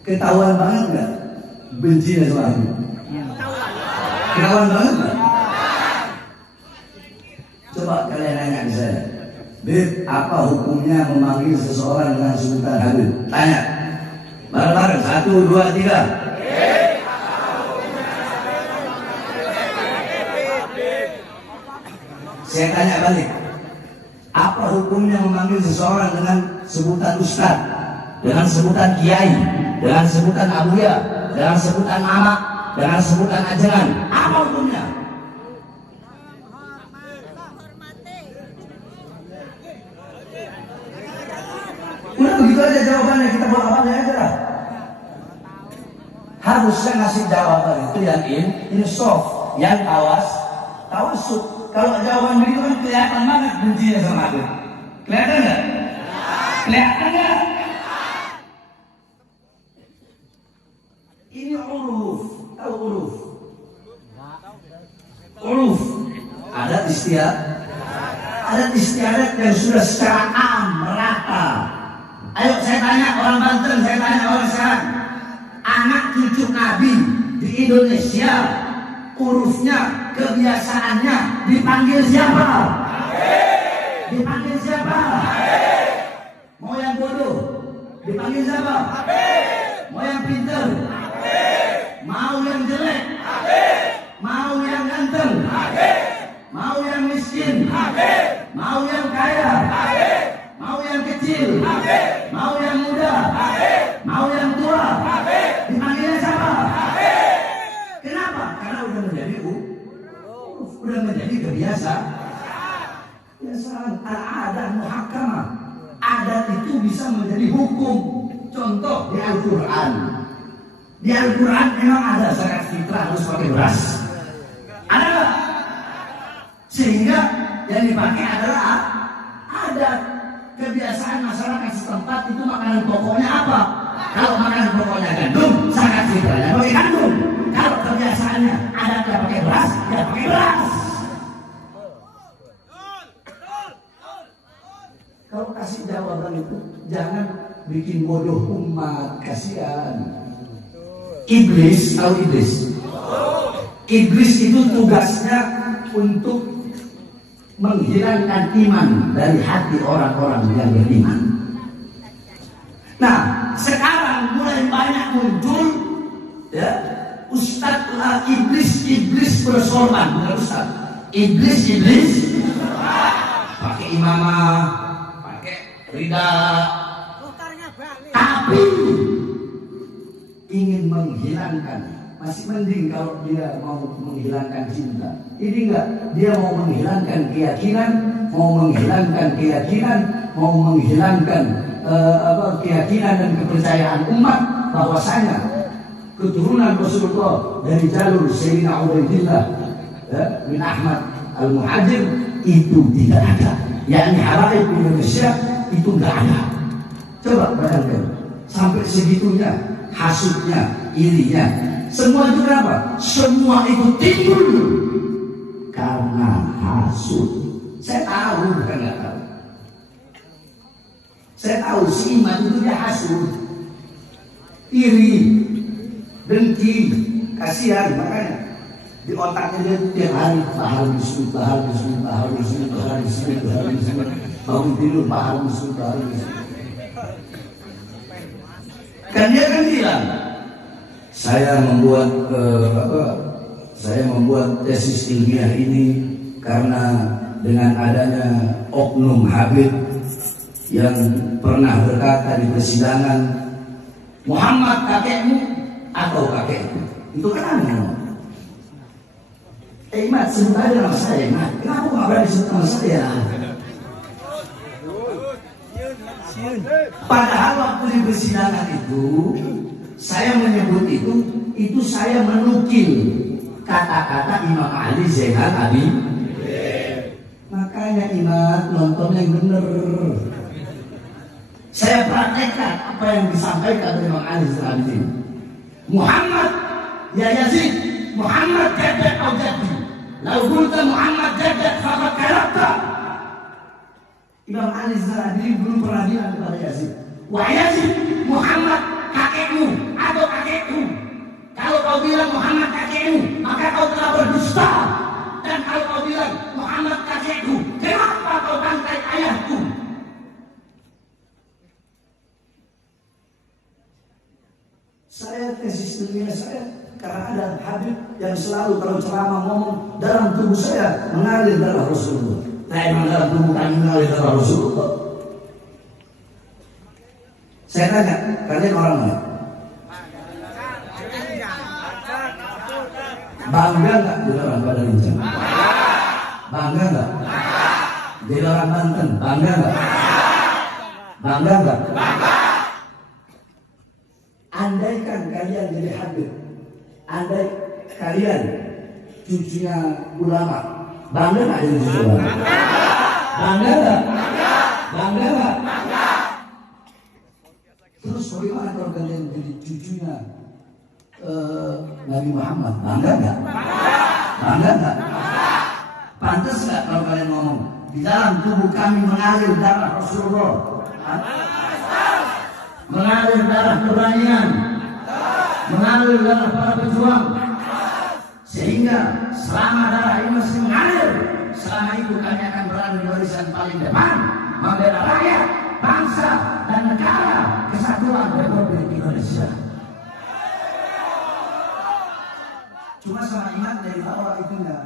Ketahuan banget nggak bencinya sama Habib? Ketahuan banget nggak? Coba kalian nanya ke saya, Bib, apa hukumnya memanggil seseorang dengan sebutan Habib? Tanya bareng-bareng, 1, 2, 3. Saya tanya balik, apa hukumnya memanggil seseorang dengan sebutan Ustaz, dengan sebutan Kiai, dengan sebutan Abuya, dengan sebutan Mama, dengan sebutan ajaran? Apa hukumnya? Udah begitu aja jawabannya, kita buat apa aja lah. Harusnya ngasih jawaban itu yang insaf, yang tawasud. Kalau jawaban begitu kan kelihatan banget bencinya sama aku. Kelihatan nggak? Kelihatan nggak? Ini uruf, tahu uruf? Uruf, adat istiadat yang sudah secara merata. Ayo saya tanya orang Banten, saya tanya orang sekarang, anak cucu Nabi di Indonesia, urufnya, kebiasaannya dipanggil siapa? Dipanggil siapa? Mau yang bodoh dipanggil siapa? Mau yang pintar? Mau yang jelek? Mau yang ganteng? Mau yang miskin? Mau yang kaya? Mau yang kecil? Mau yang muda? Mau yang tua? Dipanggilnya siapa? Kenapa? Karena udah menjadi udah menjadi kebiasaan. Adat muhakkamah. Adat itu bisa menjadi hukum. Contoh di Al-Quran. Di Al-Quran memang ada zakat fitrah harus pakai beras. Ada nggak? Sehingga yang dipakai adalah adat. Kebiasaan masyarakat setempat itu makanan pokoknya apa? Kalau makanan pokoknya gandum, zakat fitrahnya pakai gandum. Kalau kebiasaannya adatnya pakai beras, ya pakai beras. Kalau kasih jawaban itu jangan bikin bodoh umat, kasihan. Iblis, tahu iblis? Iblis itu tugasnya untuk menghilangkan iman dari hati orang-orang yang beriman. Nah, sekarang mulai banyak muncul ya, ustadz iblis bersorban, bukan ustadz. Iblis pakai imamah, pakai rida, tapi ingin menghilangkan. Masih mending kalau dia mau menghilangkan cinta. Ini enggak, dia mau menghilangkan keyakinan, mau menghilangkan keyakinan dan kepercayaan umat bahwasanya keturunan Rasulullah dari jalur Sayyidina Ubaidillah bin Ahmad Al-Muhajir itu tidak ada. Yakni habaib Indonesia itu enggak ada. Coba bayangkan sampai segitunya hasudnya, irinya. Semua itu kenapa? Semua itu timbul karena hasud. Saya tahu, bukan nggak tahu. Saya tahu si iman itu dia hasud, iri, dengki, kasihan. Makanya di otaknya dia tiap hari bahar bismillah, bahar bismillah, bahar bismillah, bahar bismillah, bahar bismillah, bangun tidur bahar bismillah, bahar bismillah. Kan dia kan bilang, saya membuat tesis ilmiah ini karena dengan adanya oknum Habib yang pernah berkata di persidangan, Muhammad kakekmu atau kakekku. Itu kan aneh. Imat, sebut aja nama saya, Imat. Kenapa nggak berani sebut nama saya? Padahal waktu di persidangan itu, saya menyebut itu saya menukil kata-kata Imam Ali Zainal Abidin. Makanya Imat nonton yang bener. Saya praktekkan apa yang disampaikan oleh Imam Ali Zainal Abidin. Muhammad ya Yazid, Muhammad jadat atau jadi. Lalu qulta Muhammad jadat faqad kalabta. Imam Ali Zainal Abidin belum pernah bilang kepada Yazid, wah Yazid, Muhammad kakekmu atau kakekku. Kalau kau bilang Muhammad kakekmu, maka kau telah berdusta. Dan kalau kau bilang Muhammad kakekku, kenapa kau bantai ayahku? Saya tesis ilmiah saya karena ada Habib yang selalu kalau ceramah ngomong dalam tubuh saya mengalir darah Rasulullah. Nah, emang dalam tubuh kami mengalir darah Rasulullah. Saya tanya, kalian orang mana? Bangga nggak jadi orang Padang Lincah? Bangga nggak? Jadi orang Banten, bangga nggak? Bangga nggak? Andaikan kalian jadi Habib, andai kalian cucunya ulama, bangga nggak jadi cucu ulama? Bangga nggak? Bangga nggak? Terus bagaimana kalau kalian jadi cucunya Nabi Muhammad? Bangga nggak? Bangga nggak? Pantas nggak kalau kalian ngomong di dalam tubuh kami mengalir darah Rasulullah? Mengalir darah keberanian, mengalir darah para pejuang, sehingga selama darah ini masih mengalir, selama itu kami akan berada di barisan paling depan, membela rakyat, bangsa dan negara kesatuan Republik Indonesia. Cuma sama iman dari bawah itunya,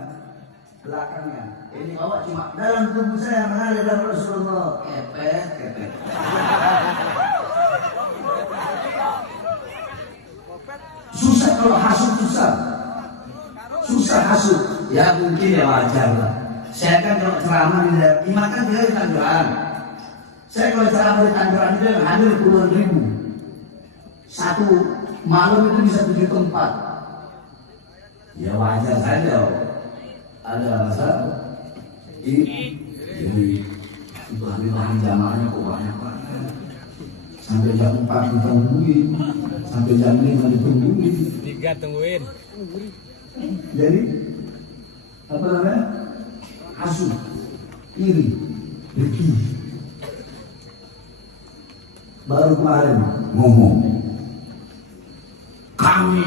belakangnya. Ini bawah cuma dalam tubuh saya mengalir darah Rasulullah. Kepet. Susah kalau hasut, susah hasut. Ya mungkin ya wajar lah. Saya kan kalau ceramah di daerah, Iman kan dia di Tangerang. Saya kalau ceramah di Tangerang itu yang hadir puluhan ribu. Satu malam itu bisa 7 tempat. Ya wajar saja. Ada masalah. Ini jadi bahan jamaahnya kok banyak banget. Sampai jam 4 ditungguin, sampai jam 5 ditungguin. 3 tungguin. Jadi apa namanya? Hasut, iri, dengki. Baru kemarin ngomong, kami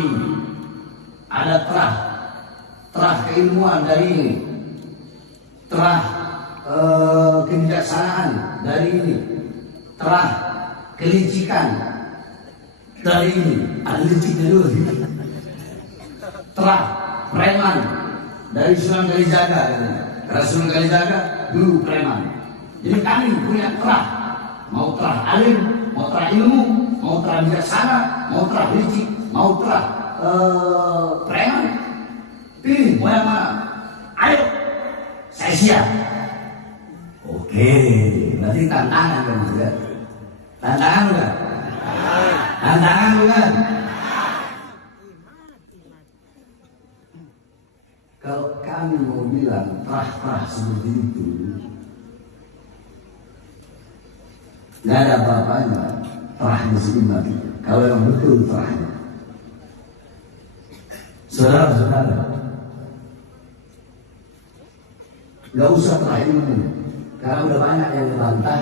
ada terah keilmuan dari ini, terah kebijaksanaan dari ini, terah kelicikan dari ini. Ada liciknya dulu. Terah preman dari Sunan Kalijaga. Karena Sunan Kalijaga dulu preman. Jadi kami punya terah, mau terah alim, mau terah ilmu, mau terah bijaksana, mau terah licik, mau terah preman. Pilih mau yang mana? Ayo, saya siap. Oke, berarti tantangan kan juga. Tantangan bukan? Tantangan bukan? Kalau kami mau bilang terah-terah seperti itu, nggak ada apa-apanya terahnya seimbang. Kalau yang betul terahnya, saudara-saudara, nggak usah terah ilmu, karena udah banyak yang membantah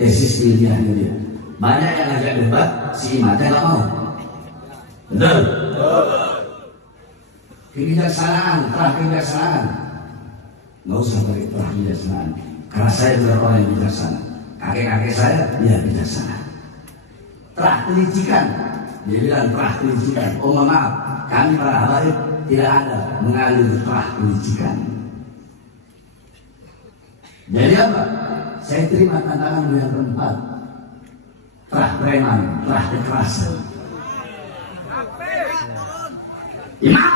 tesis ilmiahnya dia. Banyak yang ngajak debat, si Imatnya nggak mau. Betul? Kebijaksanaan, terah kebijaksanaan, nggak usah pakai terah kebijaksanaan, karena saya juga orang yang bijaksana. Kakek-kakek saya, ya bijaksana. Terah kelicikan. Dia bilang terah kelicikan. Oh mohon maaf, kami para habaib tidak ada mengalir terah kelicikan. Jadi apa? Saya terima tantanganmu yang keempat. Terah preman, terah kekerasan. Imam,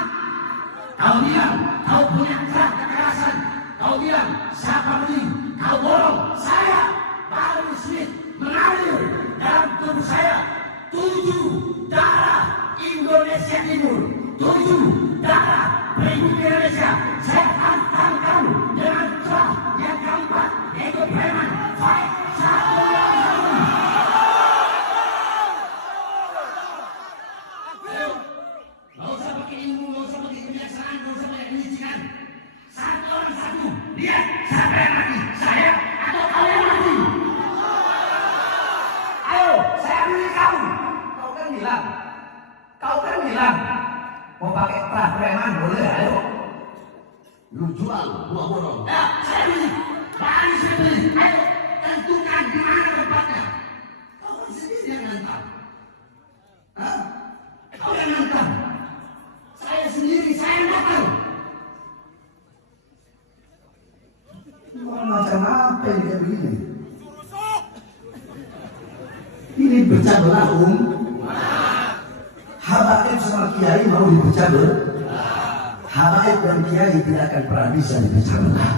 kau bilang kau punya terah kekerasan. Kau bilang siapa beli? Kau borong saya. Baru Smith mengalir dalam tubuh saya 7 darah Indonesia Timur, 7 darah Republik Indonesia. Saya tantang kamu dengan terah yang keempat, yaitu preman. Fight 1 Gak usah pakai ilmu, gak usah pakai kebiasaan, gak usah pakai kelicikan. 1 orang 1. Lihat siapa yang mati, saya atau kalian mati. Ayo, saya pilih kamu. Kau kan bilang mau pakai terah preman boleh, ayo. Lu jual buah borong. Ya, saya pilih. Bang, saya pilih. Ayo, tentukan di mana tempatnya. Kau kan sendiri yang nantang. Hah? Kau yang nantang. Saya sendiri, saya yang datang. Macam apa ini kayak begini? Ini pecah belah Habaib sama kiai mau dipecah belah. Habaib dan kiai tidak akan pernah bisa dipecah belah.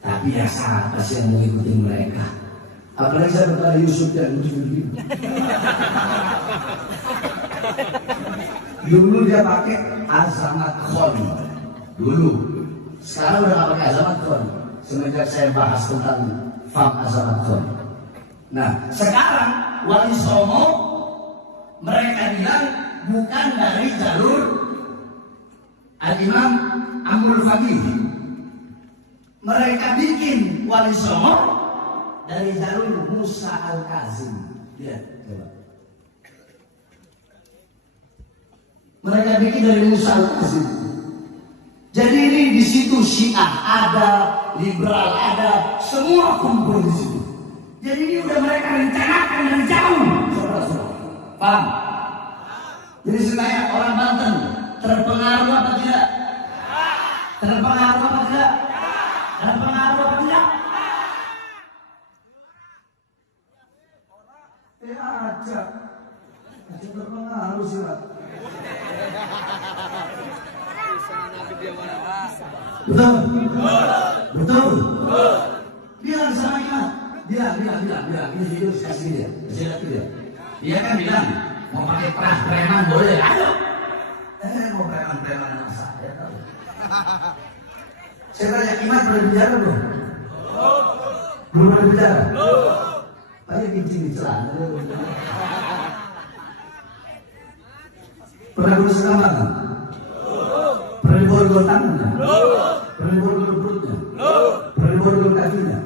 Tapi ya siapa sih yang mau ikutin mereka? Apalagi saya berkata Yusuf yang begini. Dulu dia pakai azamat kholi. Dulu. Sekarang udah gak pakai azamat kholi. Semenjak saya bahas tentang fam azamat kholi. Nah, sekarang Wali Songo mereka bilang bukan dari jalur Al-Imam Amrul Faqih. Mereka bikin Wali Songo dari jalur Musa Al-Kazim. Lihat, coba. Mereka bikin dari Musa Al-Kazim. Jadi ini di situ Syiah ada, liberal ada, semua kumpul di situ. Jadi ini udah mereka rencanakan dari jauh. Saudara-saudara, paham? Jadi saya orang Banten terpengaruh apa tidak? Terpengaruh apa tidak? Terpengaruh apa tidak? Aja terpengaruh sih, Pak. Betul? Betul? Bilang sama Iman. Bilang. Ini video kasih dia. Dia kan bilang mau pakai terah preman boleh. Ayo. Mau preman anak saya tahu. Saya tanya Iman pernah bicara belum? Belum pernah bicara. Tadi kincing di celana. Pernah berusaha kamar? Pernah diborgol tangannya? Pernah diborgol perutnya? Pernah diborgol kakinya?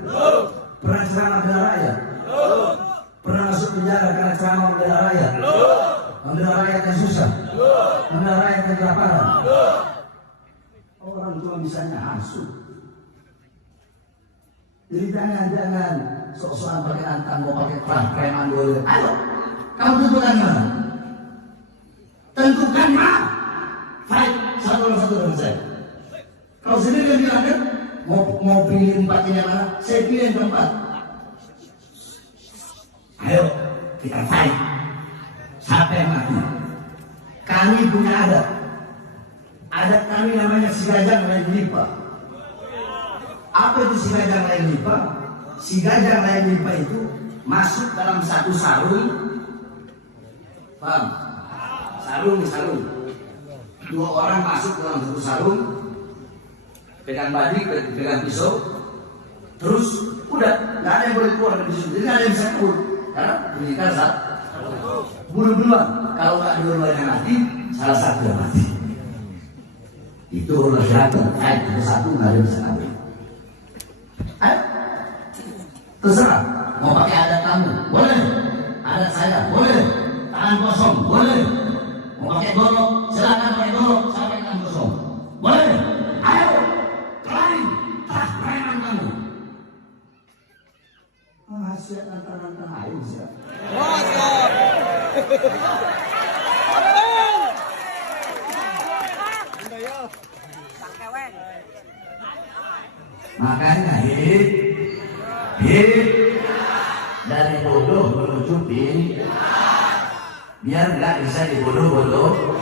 Pernah ceramah bela rakyat? Pernah masuk penjara karena ceramah bela rakyat? Membela rakyat yang susah? Membela rakyat yang kelaparan? Orang cuma bisanya hasut. Jadi jangan sok-sokan pakai nantang, mau pakai preman boleh. Ayo, kamu tentukan mana? Tentukan mana? Fight 1-1 dengan saya. Kau sendiri yang bilang kan, mau pilih tempat ini yang mana? Saya pilih yang keempat. Ayo, kita fight. Siapa yang mati? Kami punya adat. Adat kami namanya si gajang lain lipa. Apa itu si gajang lain lipa? Si gajang lain lipa itu masuk dalam satu sarung. Paham? Sarung. 2 orang masuk dalam satu sarung, pegang badik, pegang pisau, terus udah nggak ada yang boleh keluar dari pisau. Jadi nggak ada yang bisa keluar karena berikan saat bunuh duluan. Kalau nggak dua-duanya mati, salah satu yang mati. Itu urusan syariat. Itu satu nggak ada yang bisa kabur. Terserah mau pakai adat kamu boleh, adat saya boleh, tangan kosong boleh, mau pakai golok silakan pakai golok, saya pakai tangan kosong boleh. Ayo kelari tas preman kamu. Asia antara air siap. Makanya hit dari bodoh menuju biar nggak bisa dibodoh-bodoh.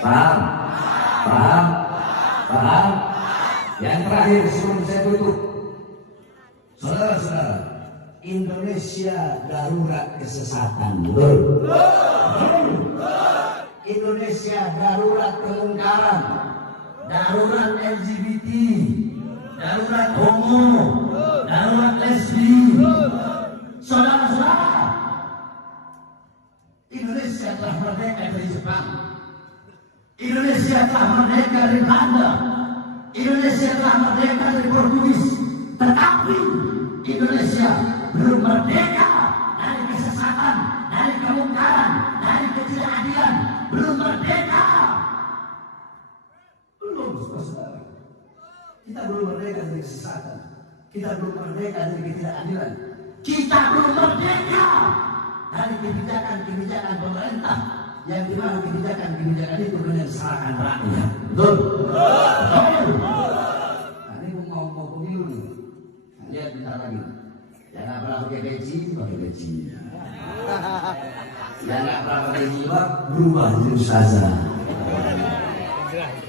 Paham? Yang terakhir sebelum saya tutup, saudara-saudara, Indonesia darurat kesesatan, betul? Indonesia darurat kemungkaran, darurat LGBT, darurat homo, darurat lesbi. Saudara-saudara, Indonesia telah merdeka dari Jepang, Indonesia telah merdeka dari Belanda, Indonesia telah merdeka dari Portugis, tetapi Indonesia belum merdeka dari kesesatan, dari kemungkaran, dari ketidakadilan, belum merdeka. Belum, saudara. Kita belum merdeka dari kesesatan, kita belum merdeka dari ketidakadilan, kita belum merdeka dari kebijakan-kebijakan pemerintah yang dimana kebijakan-kebijakan itu menyengsarakan rakyat. Betul? Betul. Nah, ini mau pemilu nih. Nah, lihat bentar lagi. Yang nggak pernah pakai peci, pakai peci. Yang nggak pernah pakai jilbab, berubah jadi ustazah.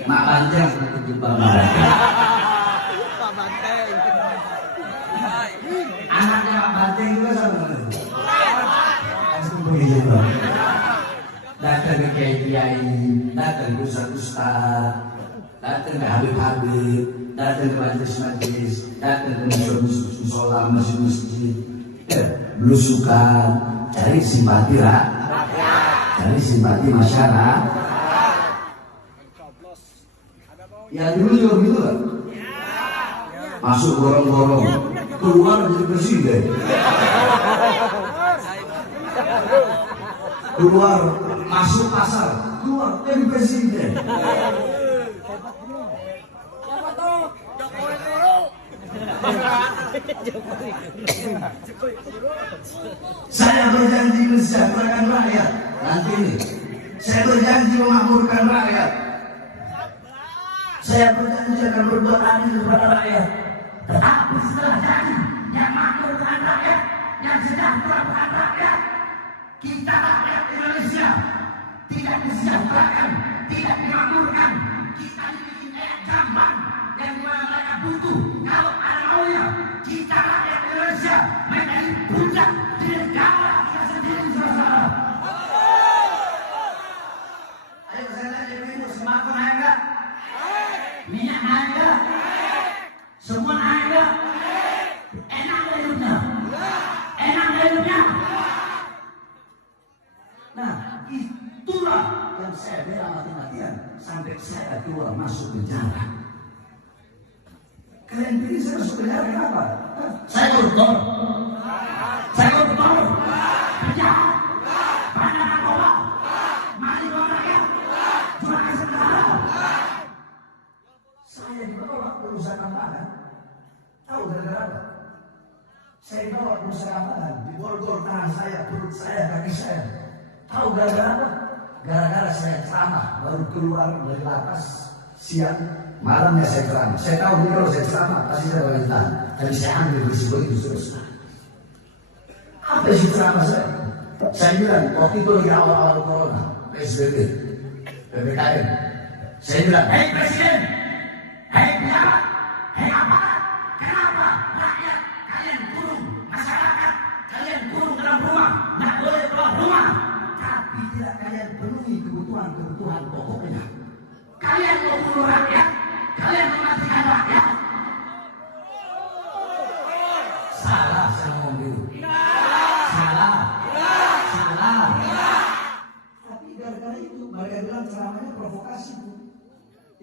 Mak Banteng untuk jilbab mereka. Anaknya Mak Banteng juga sama. Langsung pakai jilbab. Datang ke kiai, datang ke ustaz, datang ke habib-habib, datang ke majelis-majelis, datang ke musola, masjid-masjid, belusukan, cari simpati rakyat, cari simpati masyarakat. Ya dulu juga begitu kan? Masuk gorong-gorong, keluar jadi presiden. Keluar masuk pasar, keluar jadi presiden. Siapa tuh? Jokowi dulu. Saya berjanji mensejahterakan rakyat. Nanti ini, saya berjanji memakmurkan rakyat. Saya berjanji akan berbuat adil kepada rakyat. Tetapi setelah janji yang memakmurkan rakyat, yang sejahterakan rakyat, kita rakyat Indonesia tidak disejahterakan, tidak dimakmurkan. Kita dibikin kayak jamban yang dimana mereka butuh. Kalau ada maunya, kita rakyat Indonesia menjadi budak di negara kita sendiri, saudara. Ayo saya tanya dulu, sembako naik enggak? Minyak naik enggak? Semua naik enggak? Enak enggak hidupnya? Enak enggak hidupnya? Nah, itulah yang saya bela mati-matian sampai saya keluar masuk penjara. Kalian pilih saya masuk penjara kenapa? Saya koruptor. Saya koruptor. Penjahat. Bandar narkoba. Mali uang rakyat. Jual aset negara. Saya dibawa perusahaan tambahan. Tahu gara-gara apa? Saya dibawa perusahaan tambahan. Diborgol tangan saya, perut saya, kaki saya. Tahu gara-gara apa? Gara-gara saya ceramah baru keluar dari lapas siang, malamnya saya ceramah. Saya tahu ini kalau saya ceramah pasti saya bakal ditahan. Tapi saya ambil risiko itu terus. Apa sih ceramah saya? Saya bilang waktu itu lagi awal-awal corona, PSBB, PPKM. Saya bilang, hei presiden, hei pejabat, hei aparat, kenapa rakyat kalian kurung, masyarakat kalian kurung dalam rumah, nggak boleh keluar rumah? Tapi tidak kalian penuhi kebutuhan pokoknya. Kalian mau bunuh rakyat, kalian mematikan rakyat. Salah saya ngomong gitu. Salah. Tapi gara-gara itu mereka bilang ceramahnya provokasi.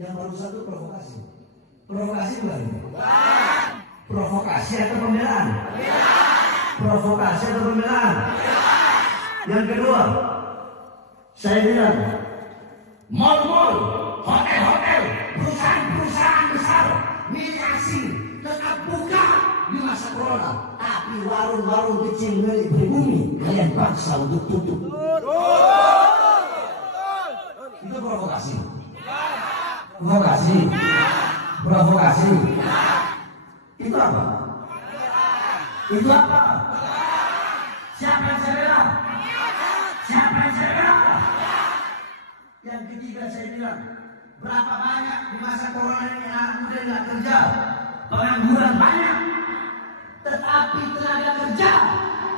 Yang baru satu provokasi. Provokasi bukan? Provokasi atau pembelaan? Provokasi atau pembelaan? Yang kedua, saya bilang, mal-mal, hotel-hotel, perusahaan-perusahaan besar, milik asing, tetap buka, di masa corona, tapi warung-warung kecil milik pribumi kalian paksa untuk tutup. Itu provokasi. Provokasi. Provokasi. Itu apa? Itu apa? Siapa yang saya bela? Siapa yang saya bela? Yang ketiga saya bilang, berapa banyak di masa corona ini anak muda nggak kerja, pengangguran banyak, tetapi tenaga kerja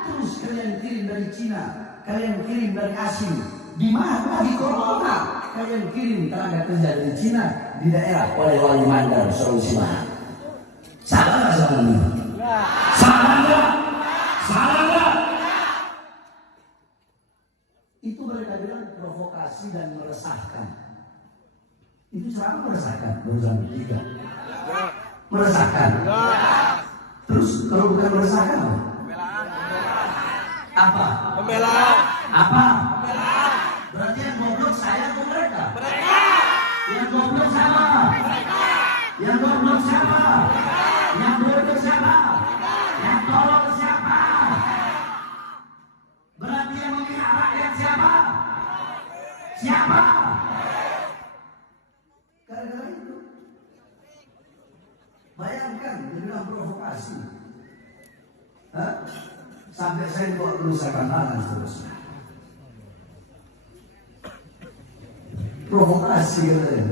terus kalian kirim dari Cina, kalian kirim dari asing. Di mana di corona kalian kirim tenaga kerja dari Cina di daerah Polewali Mandar, Sulawesi Barat. Salah nggak sama ini? Salah nggak? Salah nggak? Itu mereka bilang provokasi dan meresahkan. Itu cara meresahkan, barusan tiga. Meresahkan. Terus kalau bukan meresahkan apa? Pembelaan. Apa? Pembelaan. Berarti yang goblok saya atau mereka? Mereka. Yang goblok siapa? Yang goblok siapa? Yang bodoh siapa? Yang tolong siapa? Berarti yang memihak rakyat siapa? Siapa? Gara-gara itu. Bayangkan dibilang provokasi. Hah? Sampai saya bawa kerusakan tangan seterusnya. Provokasi katanya.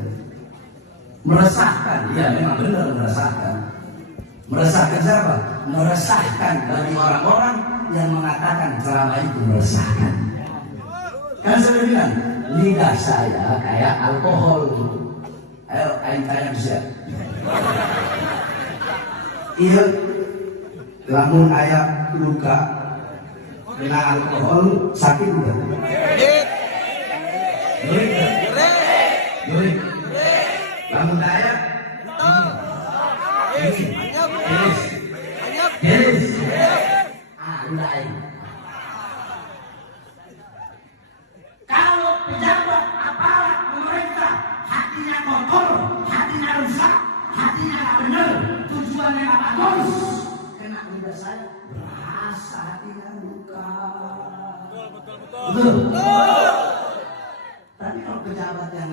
Meresahkan, ya memang benar meresahkan. Meresahkan siapa? Meresahkan bagi orang-orang yang mengatakan ceramah itu meresahkan. Kan saya bilang, lidah saya kayak alkohol. Ayo, aing bisa. Iya, lamun ayah luka kena alkohol sakit enggak? Nyeri. Lamun ayah Gelis. Udah aing. Kalau pejabat aparat pemerintah hatinya kotor, hatinya rusak, hatinya nggak benar, tujuannya nggak bagus, kena lidah saya berasa hatinya luka. Betul. Tapi kalau pejabat yang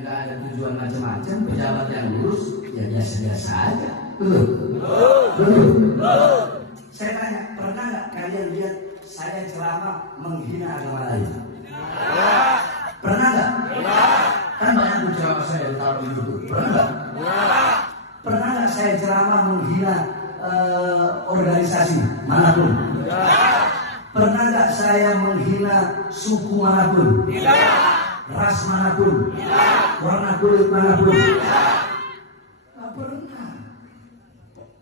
nggak ada tujuan macam-macam, pejabat yang lurus, ya biasa-biasa aja. Betul. Saya tanya, pernah nggak kalian lihat saya ceramah menghina agama lain? Pernah nggak? Kan banyak ceramah saya ditaruh di YouTube. Pernah nggak? Pernah nggak saya ceramah menghina organisasi manapun? Pernah nggak saya menghina suku manapun? Ras manapun? Warna kulit manapun? Nggak pernah.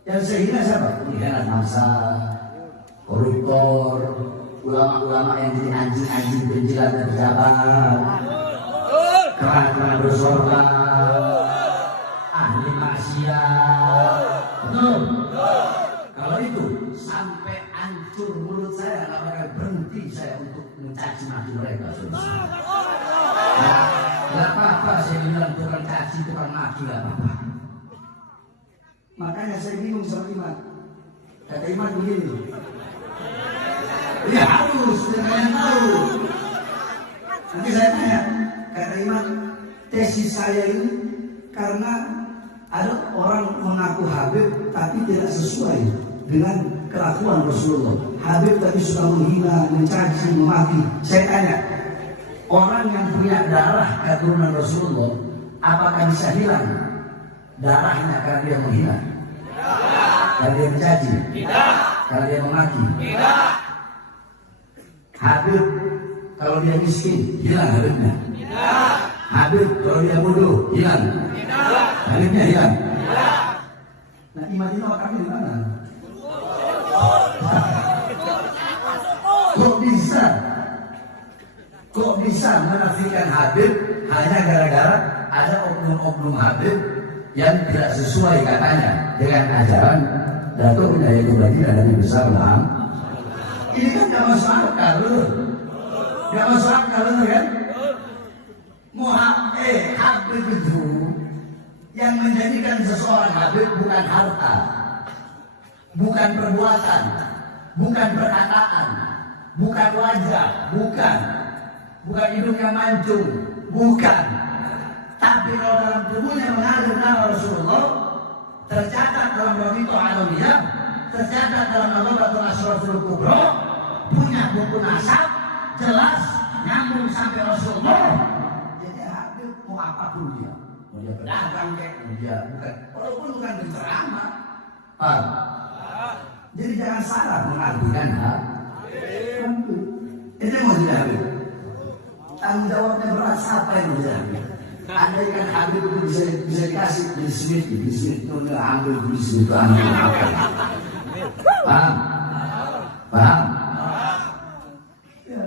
Yang saya hina siapa? Pengkhianat bangsa, koruptor, ulama-ulama yang jadi anjing-anjing penjilat dan pejabat, kerana bersorban, ahli maksiat. Betul? Kalau itu sampai hancur mulut saya, nggak bakal berhenti saya untuk mencaci maki mereka. Nggak apa-apa saya bilang tukang caci, tukang maki, nggak apa-apa. Makanya saya bingung sama Iman. Kata Iman begini. Ya harus, biar kalian tahu. Nanti saya tanya, kata Iman, tesis saya ini karena ada orang mengaku Habib tapi tidak sesuai dengan kelakuan Rasulullah. Habib tapi sudah menghina, mencaci, memaki. Saya tanya, orang yang punya darah keturunan Rasulullah, apakah bisa hilang darahnya karena dia menghina? Karena dia mencaci? Tidak. Karena dia memaki? Tidak. Habib kalau dia miskin, hilang Habibnya? Tidak. Habib kalau dia bodoh, hilang? Tidak. Habibnya hilang? Tidak. Nah, iman ini kami di mana? Kok bisa menafikan Habib hanya gara-gara ada oknum-oknum Habib yang tidak sesuai katanya dengan ajaran Datuk Hidayat Badir dan Nabi besar Muhammad. Ini kan gak masuk akal, gak masuk akal, kan? Habib itu yang menjadikan seseorang Habib bukan harta, bukan perbuatan, bukan perkataan, bukan wajah, bukan hidungnya mancung, bukan. Tapi kalau dalam tubuhnya mengalir nama Rasulullah, tercatat dalam Rabitul Alawiyah, tercatat dalam Nawabatul Ashraful Kubro, punya buku nasab, jelas, nyambung sampai Rasulullah. Jadi Habib mau apa pun dia, mau dia pedagang kayak, mau dia bukan, walaupun bukan penceramah, paham? Jadi jangan salah mengartikan Habib. Ini mau jadi Habib. Tanggung jawabnya berat, siapa yang mau jadi Habib? Andai kan Habib itu bisa dikasih di Smith itu ambil di Smith itu ambil apa? Paham? Paham? Ya.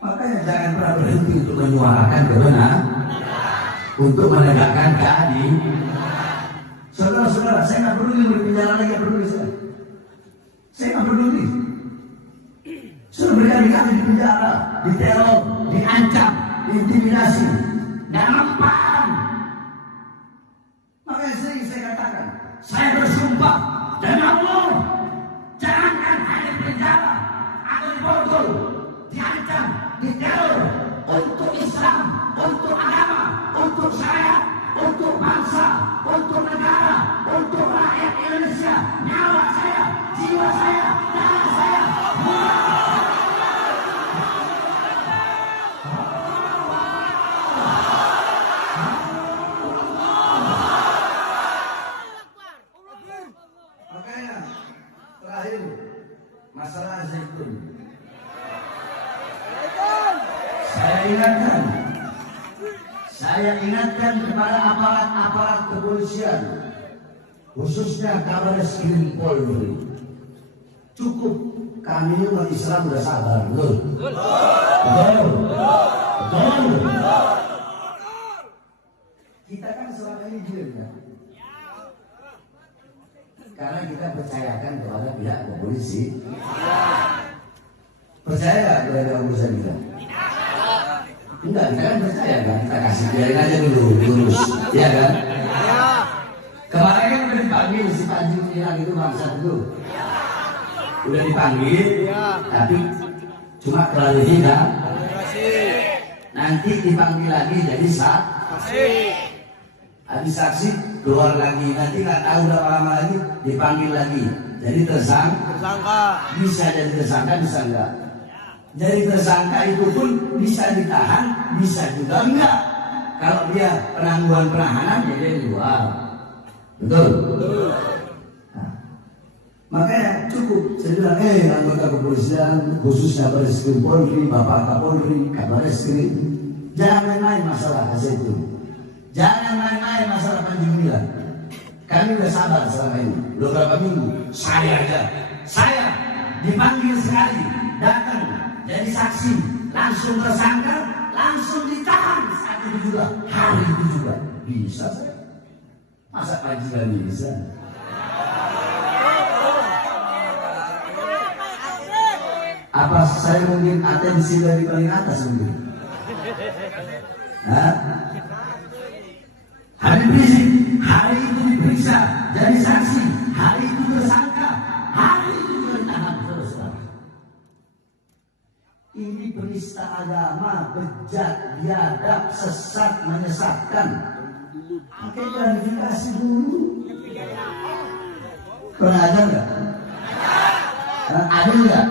Makanya jangan pernah berhenti untuk menyuarakan kebenaran, untuk menegakkan keadilan. Saudara-saudara, saya nggak peduli berbicara lagi, nggak peduli saya. Saya nggak peduli. Sudah berkali-kali di penjara, diteror, diancam, diintimidasi. Dan mempan. Makanya sering saya katakan, saya bersumpah demi Allah, jangankan hanya di penjara atau diborgol, diancam, diteror untuk Islam, untuk agama, untuk syariat, untuk bangsa, untuk negara, untuk rakyat Indonesia, nyawa saya, jiwa saya, darah saya. Masalah zaitun. Saya ingatkan kepada aparat-aparat kepolisian, khususnya Kabar Reskrim Polri. Cukup, kami umat Islam sudah sabar, betul. Kita kan selama ini diam ya. Karena kita percayakan kepada pihak polisi. Percaya nggak kepada urusan kita? Enggak, kita kan percaya kan? Kita kasih biarin aja dulu, lurus, ya kan? Kemarin kan udah dipanggil si Panji Milang itu bangsa itu. Udah dipanggil, tapi cuma klarifikasi. Nanti dipanggil lagi jadi saksi. Habis saksi keluar lagi, nanti nggak tahu berapa lama lagi dipanggil lagi. Jadi tersangka. Bisa jadi tersangka, bisa enggak. Jadi tersangka itu pun bisa ditahan, bisa juga enggak. Kalau dia penangguhan penahanan, ya dia di luar. Betul. Nah, makanya cukup. Saya bilang, anggota kepolisian, khususnya Bareskrim Polri, Bapak Kapolri, Kabar Reskrim, jangan main-main masalah itu. Jangan main-main masalah Panji Gumilang. Kami udah sabar selama ini, udah berapa minggu. Saya dipanggil sekali, datang jadi saksi, langsung tersangka, langsung ditahan saat itu juga, hari itu juga. Bisa saya? Masa Panji gak bisa? Apa saya mungkin atensi dari paling atas mungkin? Hah? Habib Rizik hari itu diperiksa jadi saksi, hari itu tersangka, hari itu juga ditahan. Ini penista agama, bejat, biadab, sesat, menyesatkan. Pakai klarifikasi dulu. Pernah ada nggak? Adil nggak?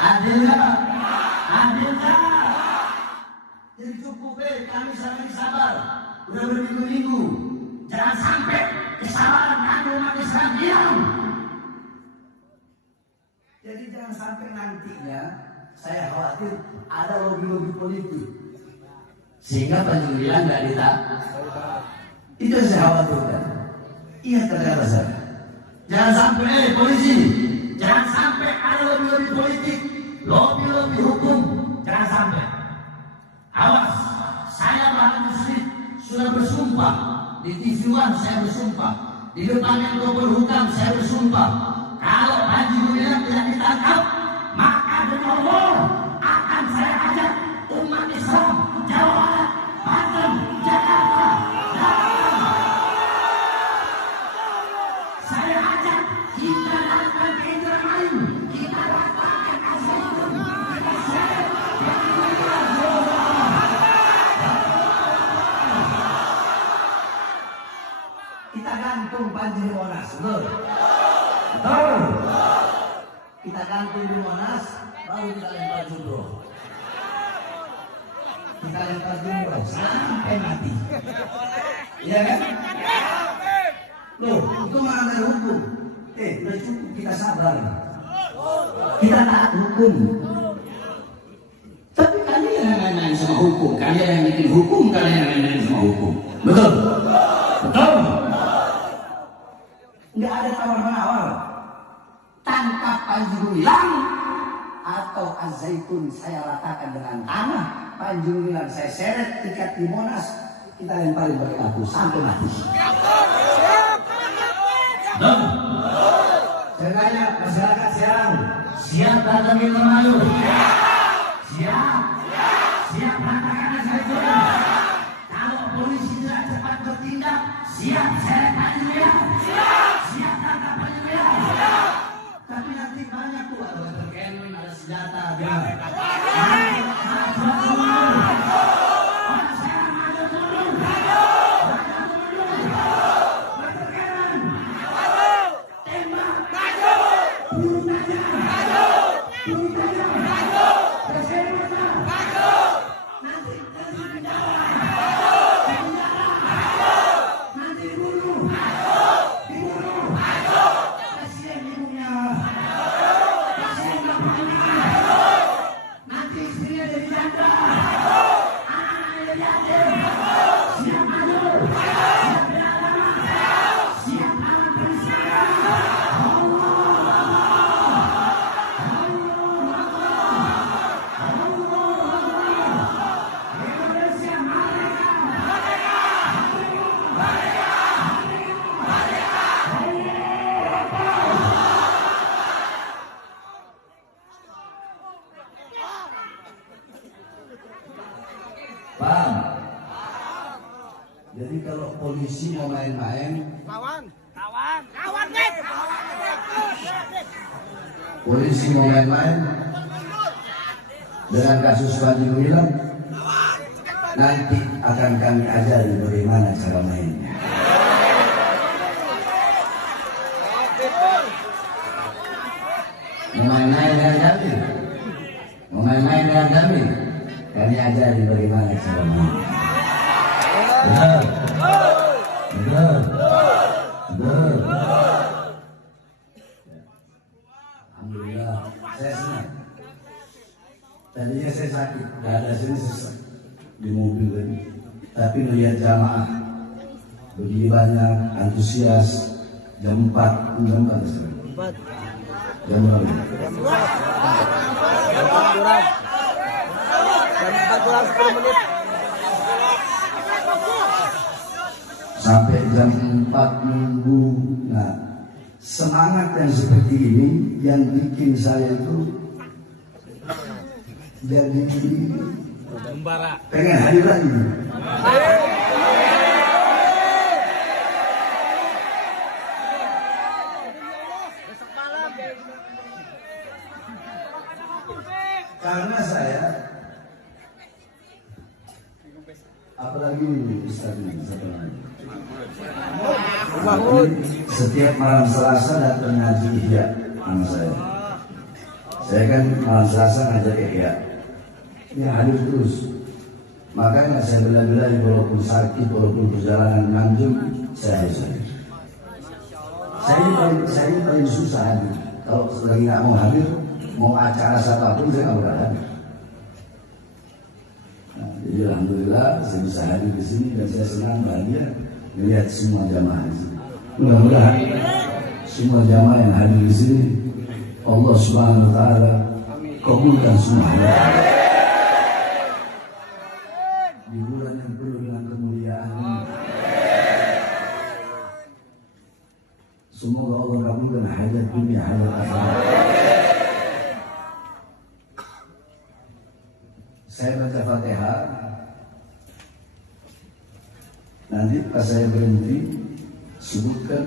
Adil nggak? Adil nggak? Jadi cukup kami sama ini sabar. Udah berminggu-minggu. Jangan sampai kesalahan kami umat Islam hilang. Jadi jangan sampai nantinya saya khawatir ada lobby-lobby politik sehingga Panji Gumilang nggak ditahan. Itu yang saya khawatirkan. Ingat kata-kata saya. Jangan sampai polisi, jangan sampai ada lobby-lobby politik, lobby-lobby hukum, jangan sampai. Awas, saya Bahan Muslim sudah bersumpah di TV One, saya bersumpah di depan yang Polhukam, saya bersumpah kalau Panji Gumilang tidak ditangkap, maka demi Allah akan saya ajak umat Islam Jawa Barat, Banten, Jakarta, saya ajak datang ke Indramayu, kita datangkan Al-Zaitun, kita seret yang mulia. Kita gantung Panji di Monas, betul? Betul. Kita gantung di Monas, baru kita lempar jumroh. Kita lempar jumroh sampai mati. Iya kan? Loh, itu melanggar hukum. Udah cukup, kita sabar. Kita taat hukum. Tapi kalian yang main-main sama hukum, kalian yang bikin hukum, kalian yang main-main sama hukum. Betul? Betul? Nggak ada tawar-menawar. Tangkap Panji Gumilang atau Al-Zaitun saya ratakan dengan tanah. Panji Gumilang saya seret tiket di Monas, kita lemparin pakai lampu sampai mati. Saya tanya masyarakat sekarang, siap datang ke Indramayu? Siap? Siap ratakan Al-Zaitun? Kalau polisi tidak cepat bertindak, siap seret Panji Gumilang? Siap tangkap Panji Gumilang? Tapi nanti banyak tuh ada berkenan, ada senjata, dia. Bang, jadi kalau polisi mau main-main, polisi mau main-main dengan kasus Panji Gumilang, nanti akan kami ajari bagaimana cara mainnya. Mau main-main dengan kami, mau main-main dengan kami, kami ajari bagaimana cara mainnya. Benar, benar, benar. Alhamdulillah, saya senang. Tadinya saya sakit, dada sini sesak di mobil tadi. Tapi melihat jamaah begini banyak, antusias. Jam 4 sekarang. Jam berapa? Jam 4 kurang 10 menit. Sampai jam 4 nunggu. Nah, semangat yang seperti ini yang bikin saya itu jadi pengen hadir lagi. Karena saya, apalagi Ustaz ini, setiap malam Selasa datang ngaji Ihya sama saya. Saya kan malam Selasa ngajak Ihya, ya hadir terus. Makanya saya bela-bela walaupun sakit, walaupun perjalanan Tanjung, saya harus hadir. Saya ini paling susah hadir. Kalau lagi nggak mau hadir, mau acara siapapun saya nggak boleh hadir. Nah, jadi alhamdulillah saya bisa hadir di sini dan saya senang bahagia melihat semua jamaah di sini. Mudah-mudahan semua jamaah yang hadir di sini Allah Subhanahu wa taala kabulkan semua. Di bulan yang penuh dengan kemuliaan ini. Semoga Allah kabulkan hajat dunia, hajat akhirat. Saya baca Fatihah. Nanti pas saya berhenti, sebutkan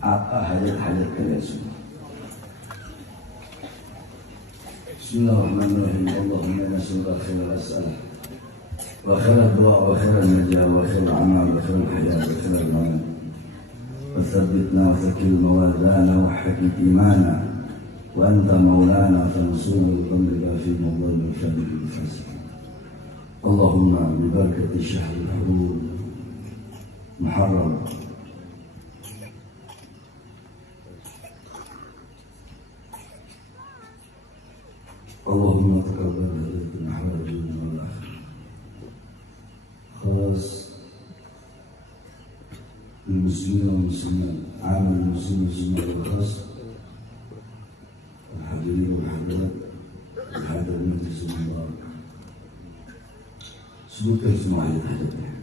apa hajat-hajat kalian semua. بسم الله الرحمن الرحيم اللهم إنا نسألك خير الأسئلة وخير الدعاء وخير النجاة وخير الأعمال وخير الحياة وخير الممات وثبتنا وثكل موادانا وحكم إيمانا وأنت مولانا فانصرنا بقوم الكافرين والظالم الكاذب الفاسقين اللهم ببركة الشهر الحرور محرم اللهم تقبل هدايتنا حوائج الدنيا والآخرة خاص للمسلمين والمسلمات عام المسلمين والمسلمات والخاص الحاضرين والحاضرات الحاضر المجلس المبارك سلوك اجتماعية حدثنا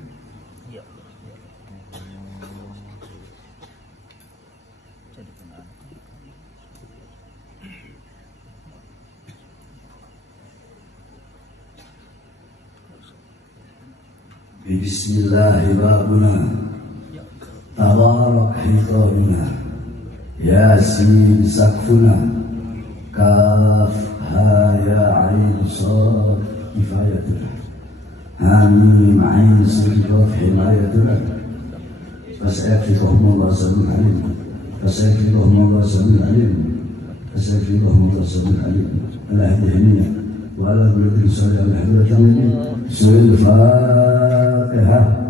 بسم الله بابنا تبارك حيطاننا ياسين سقفنا كاف ها يا عين صاد كفايتنا حميم عين سين قاف حمايتنا فسيكفيكهم الله سميع عليم فسيكفيكهم الله سميع عليم فسيكفيكهم الله سميع عليم على هذه النية وعلى بلد صالح الحمد لله بسم الفاتحة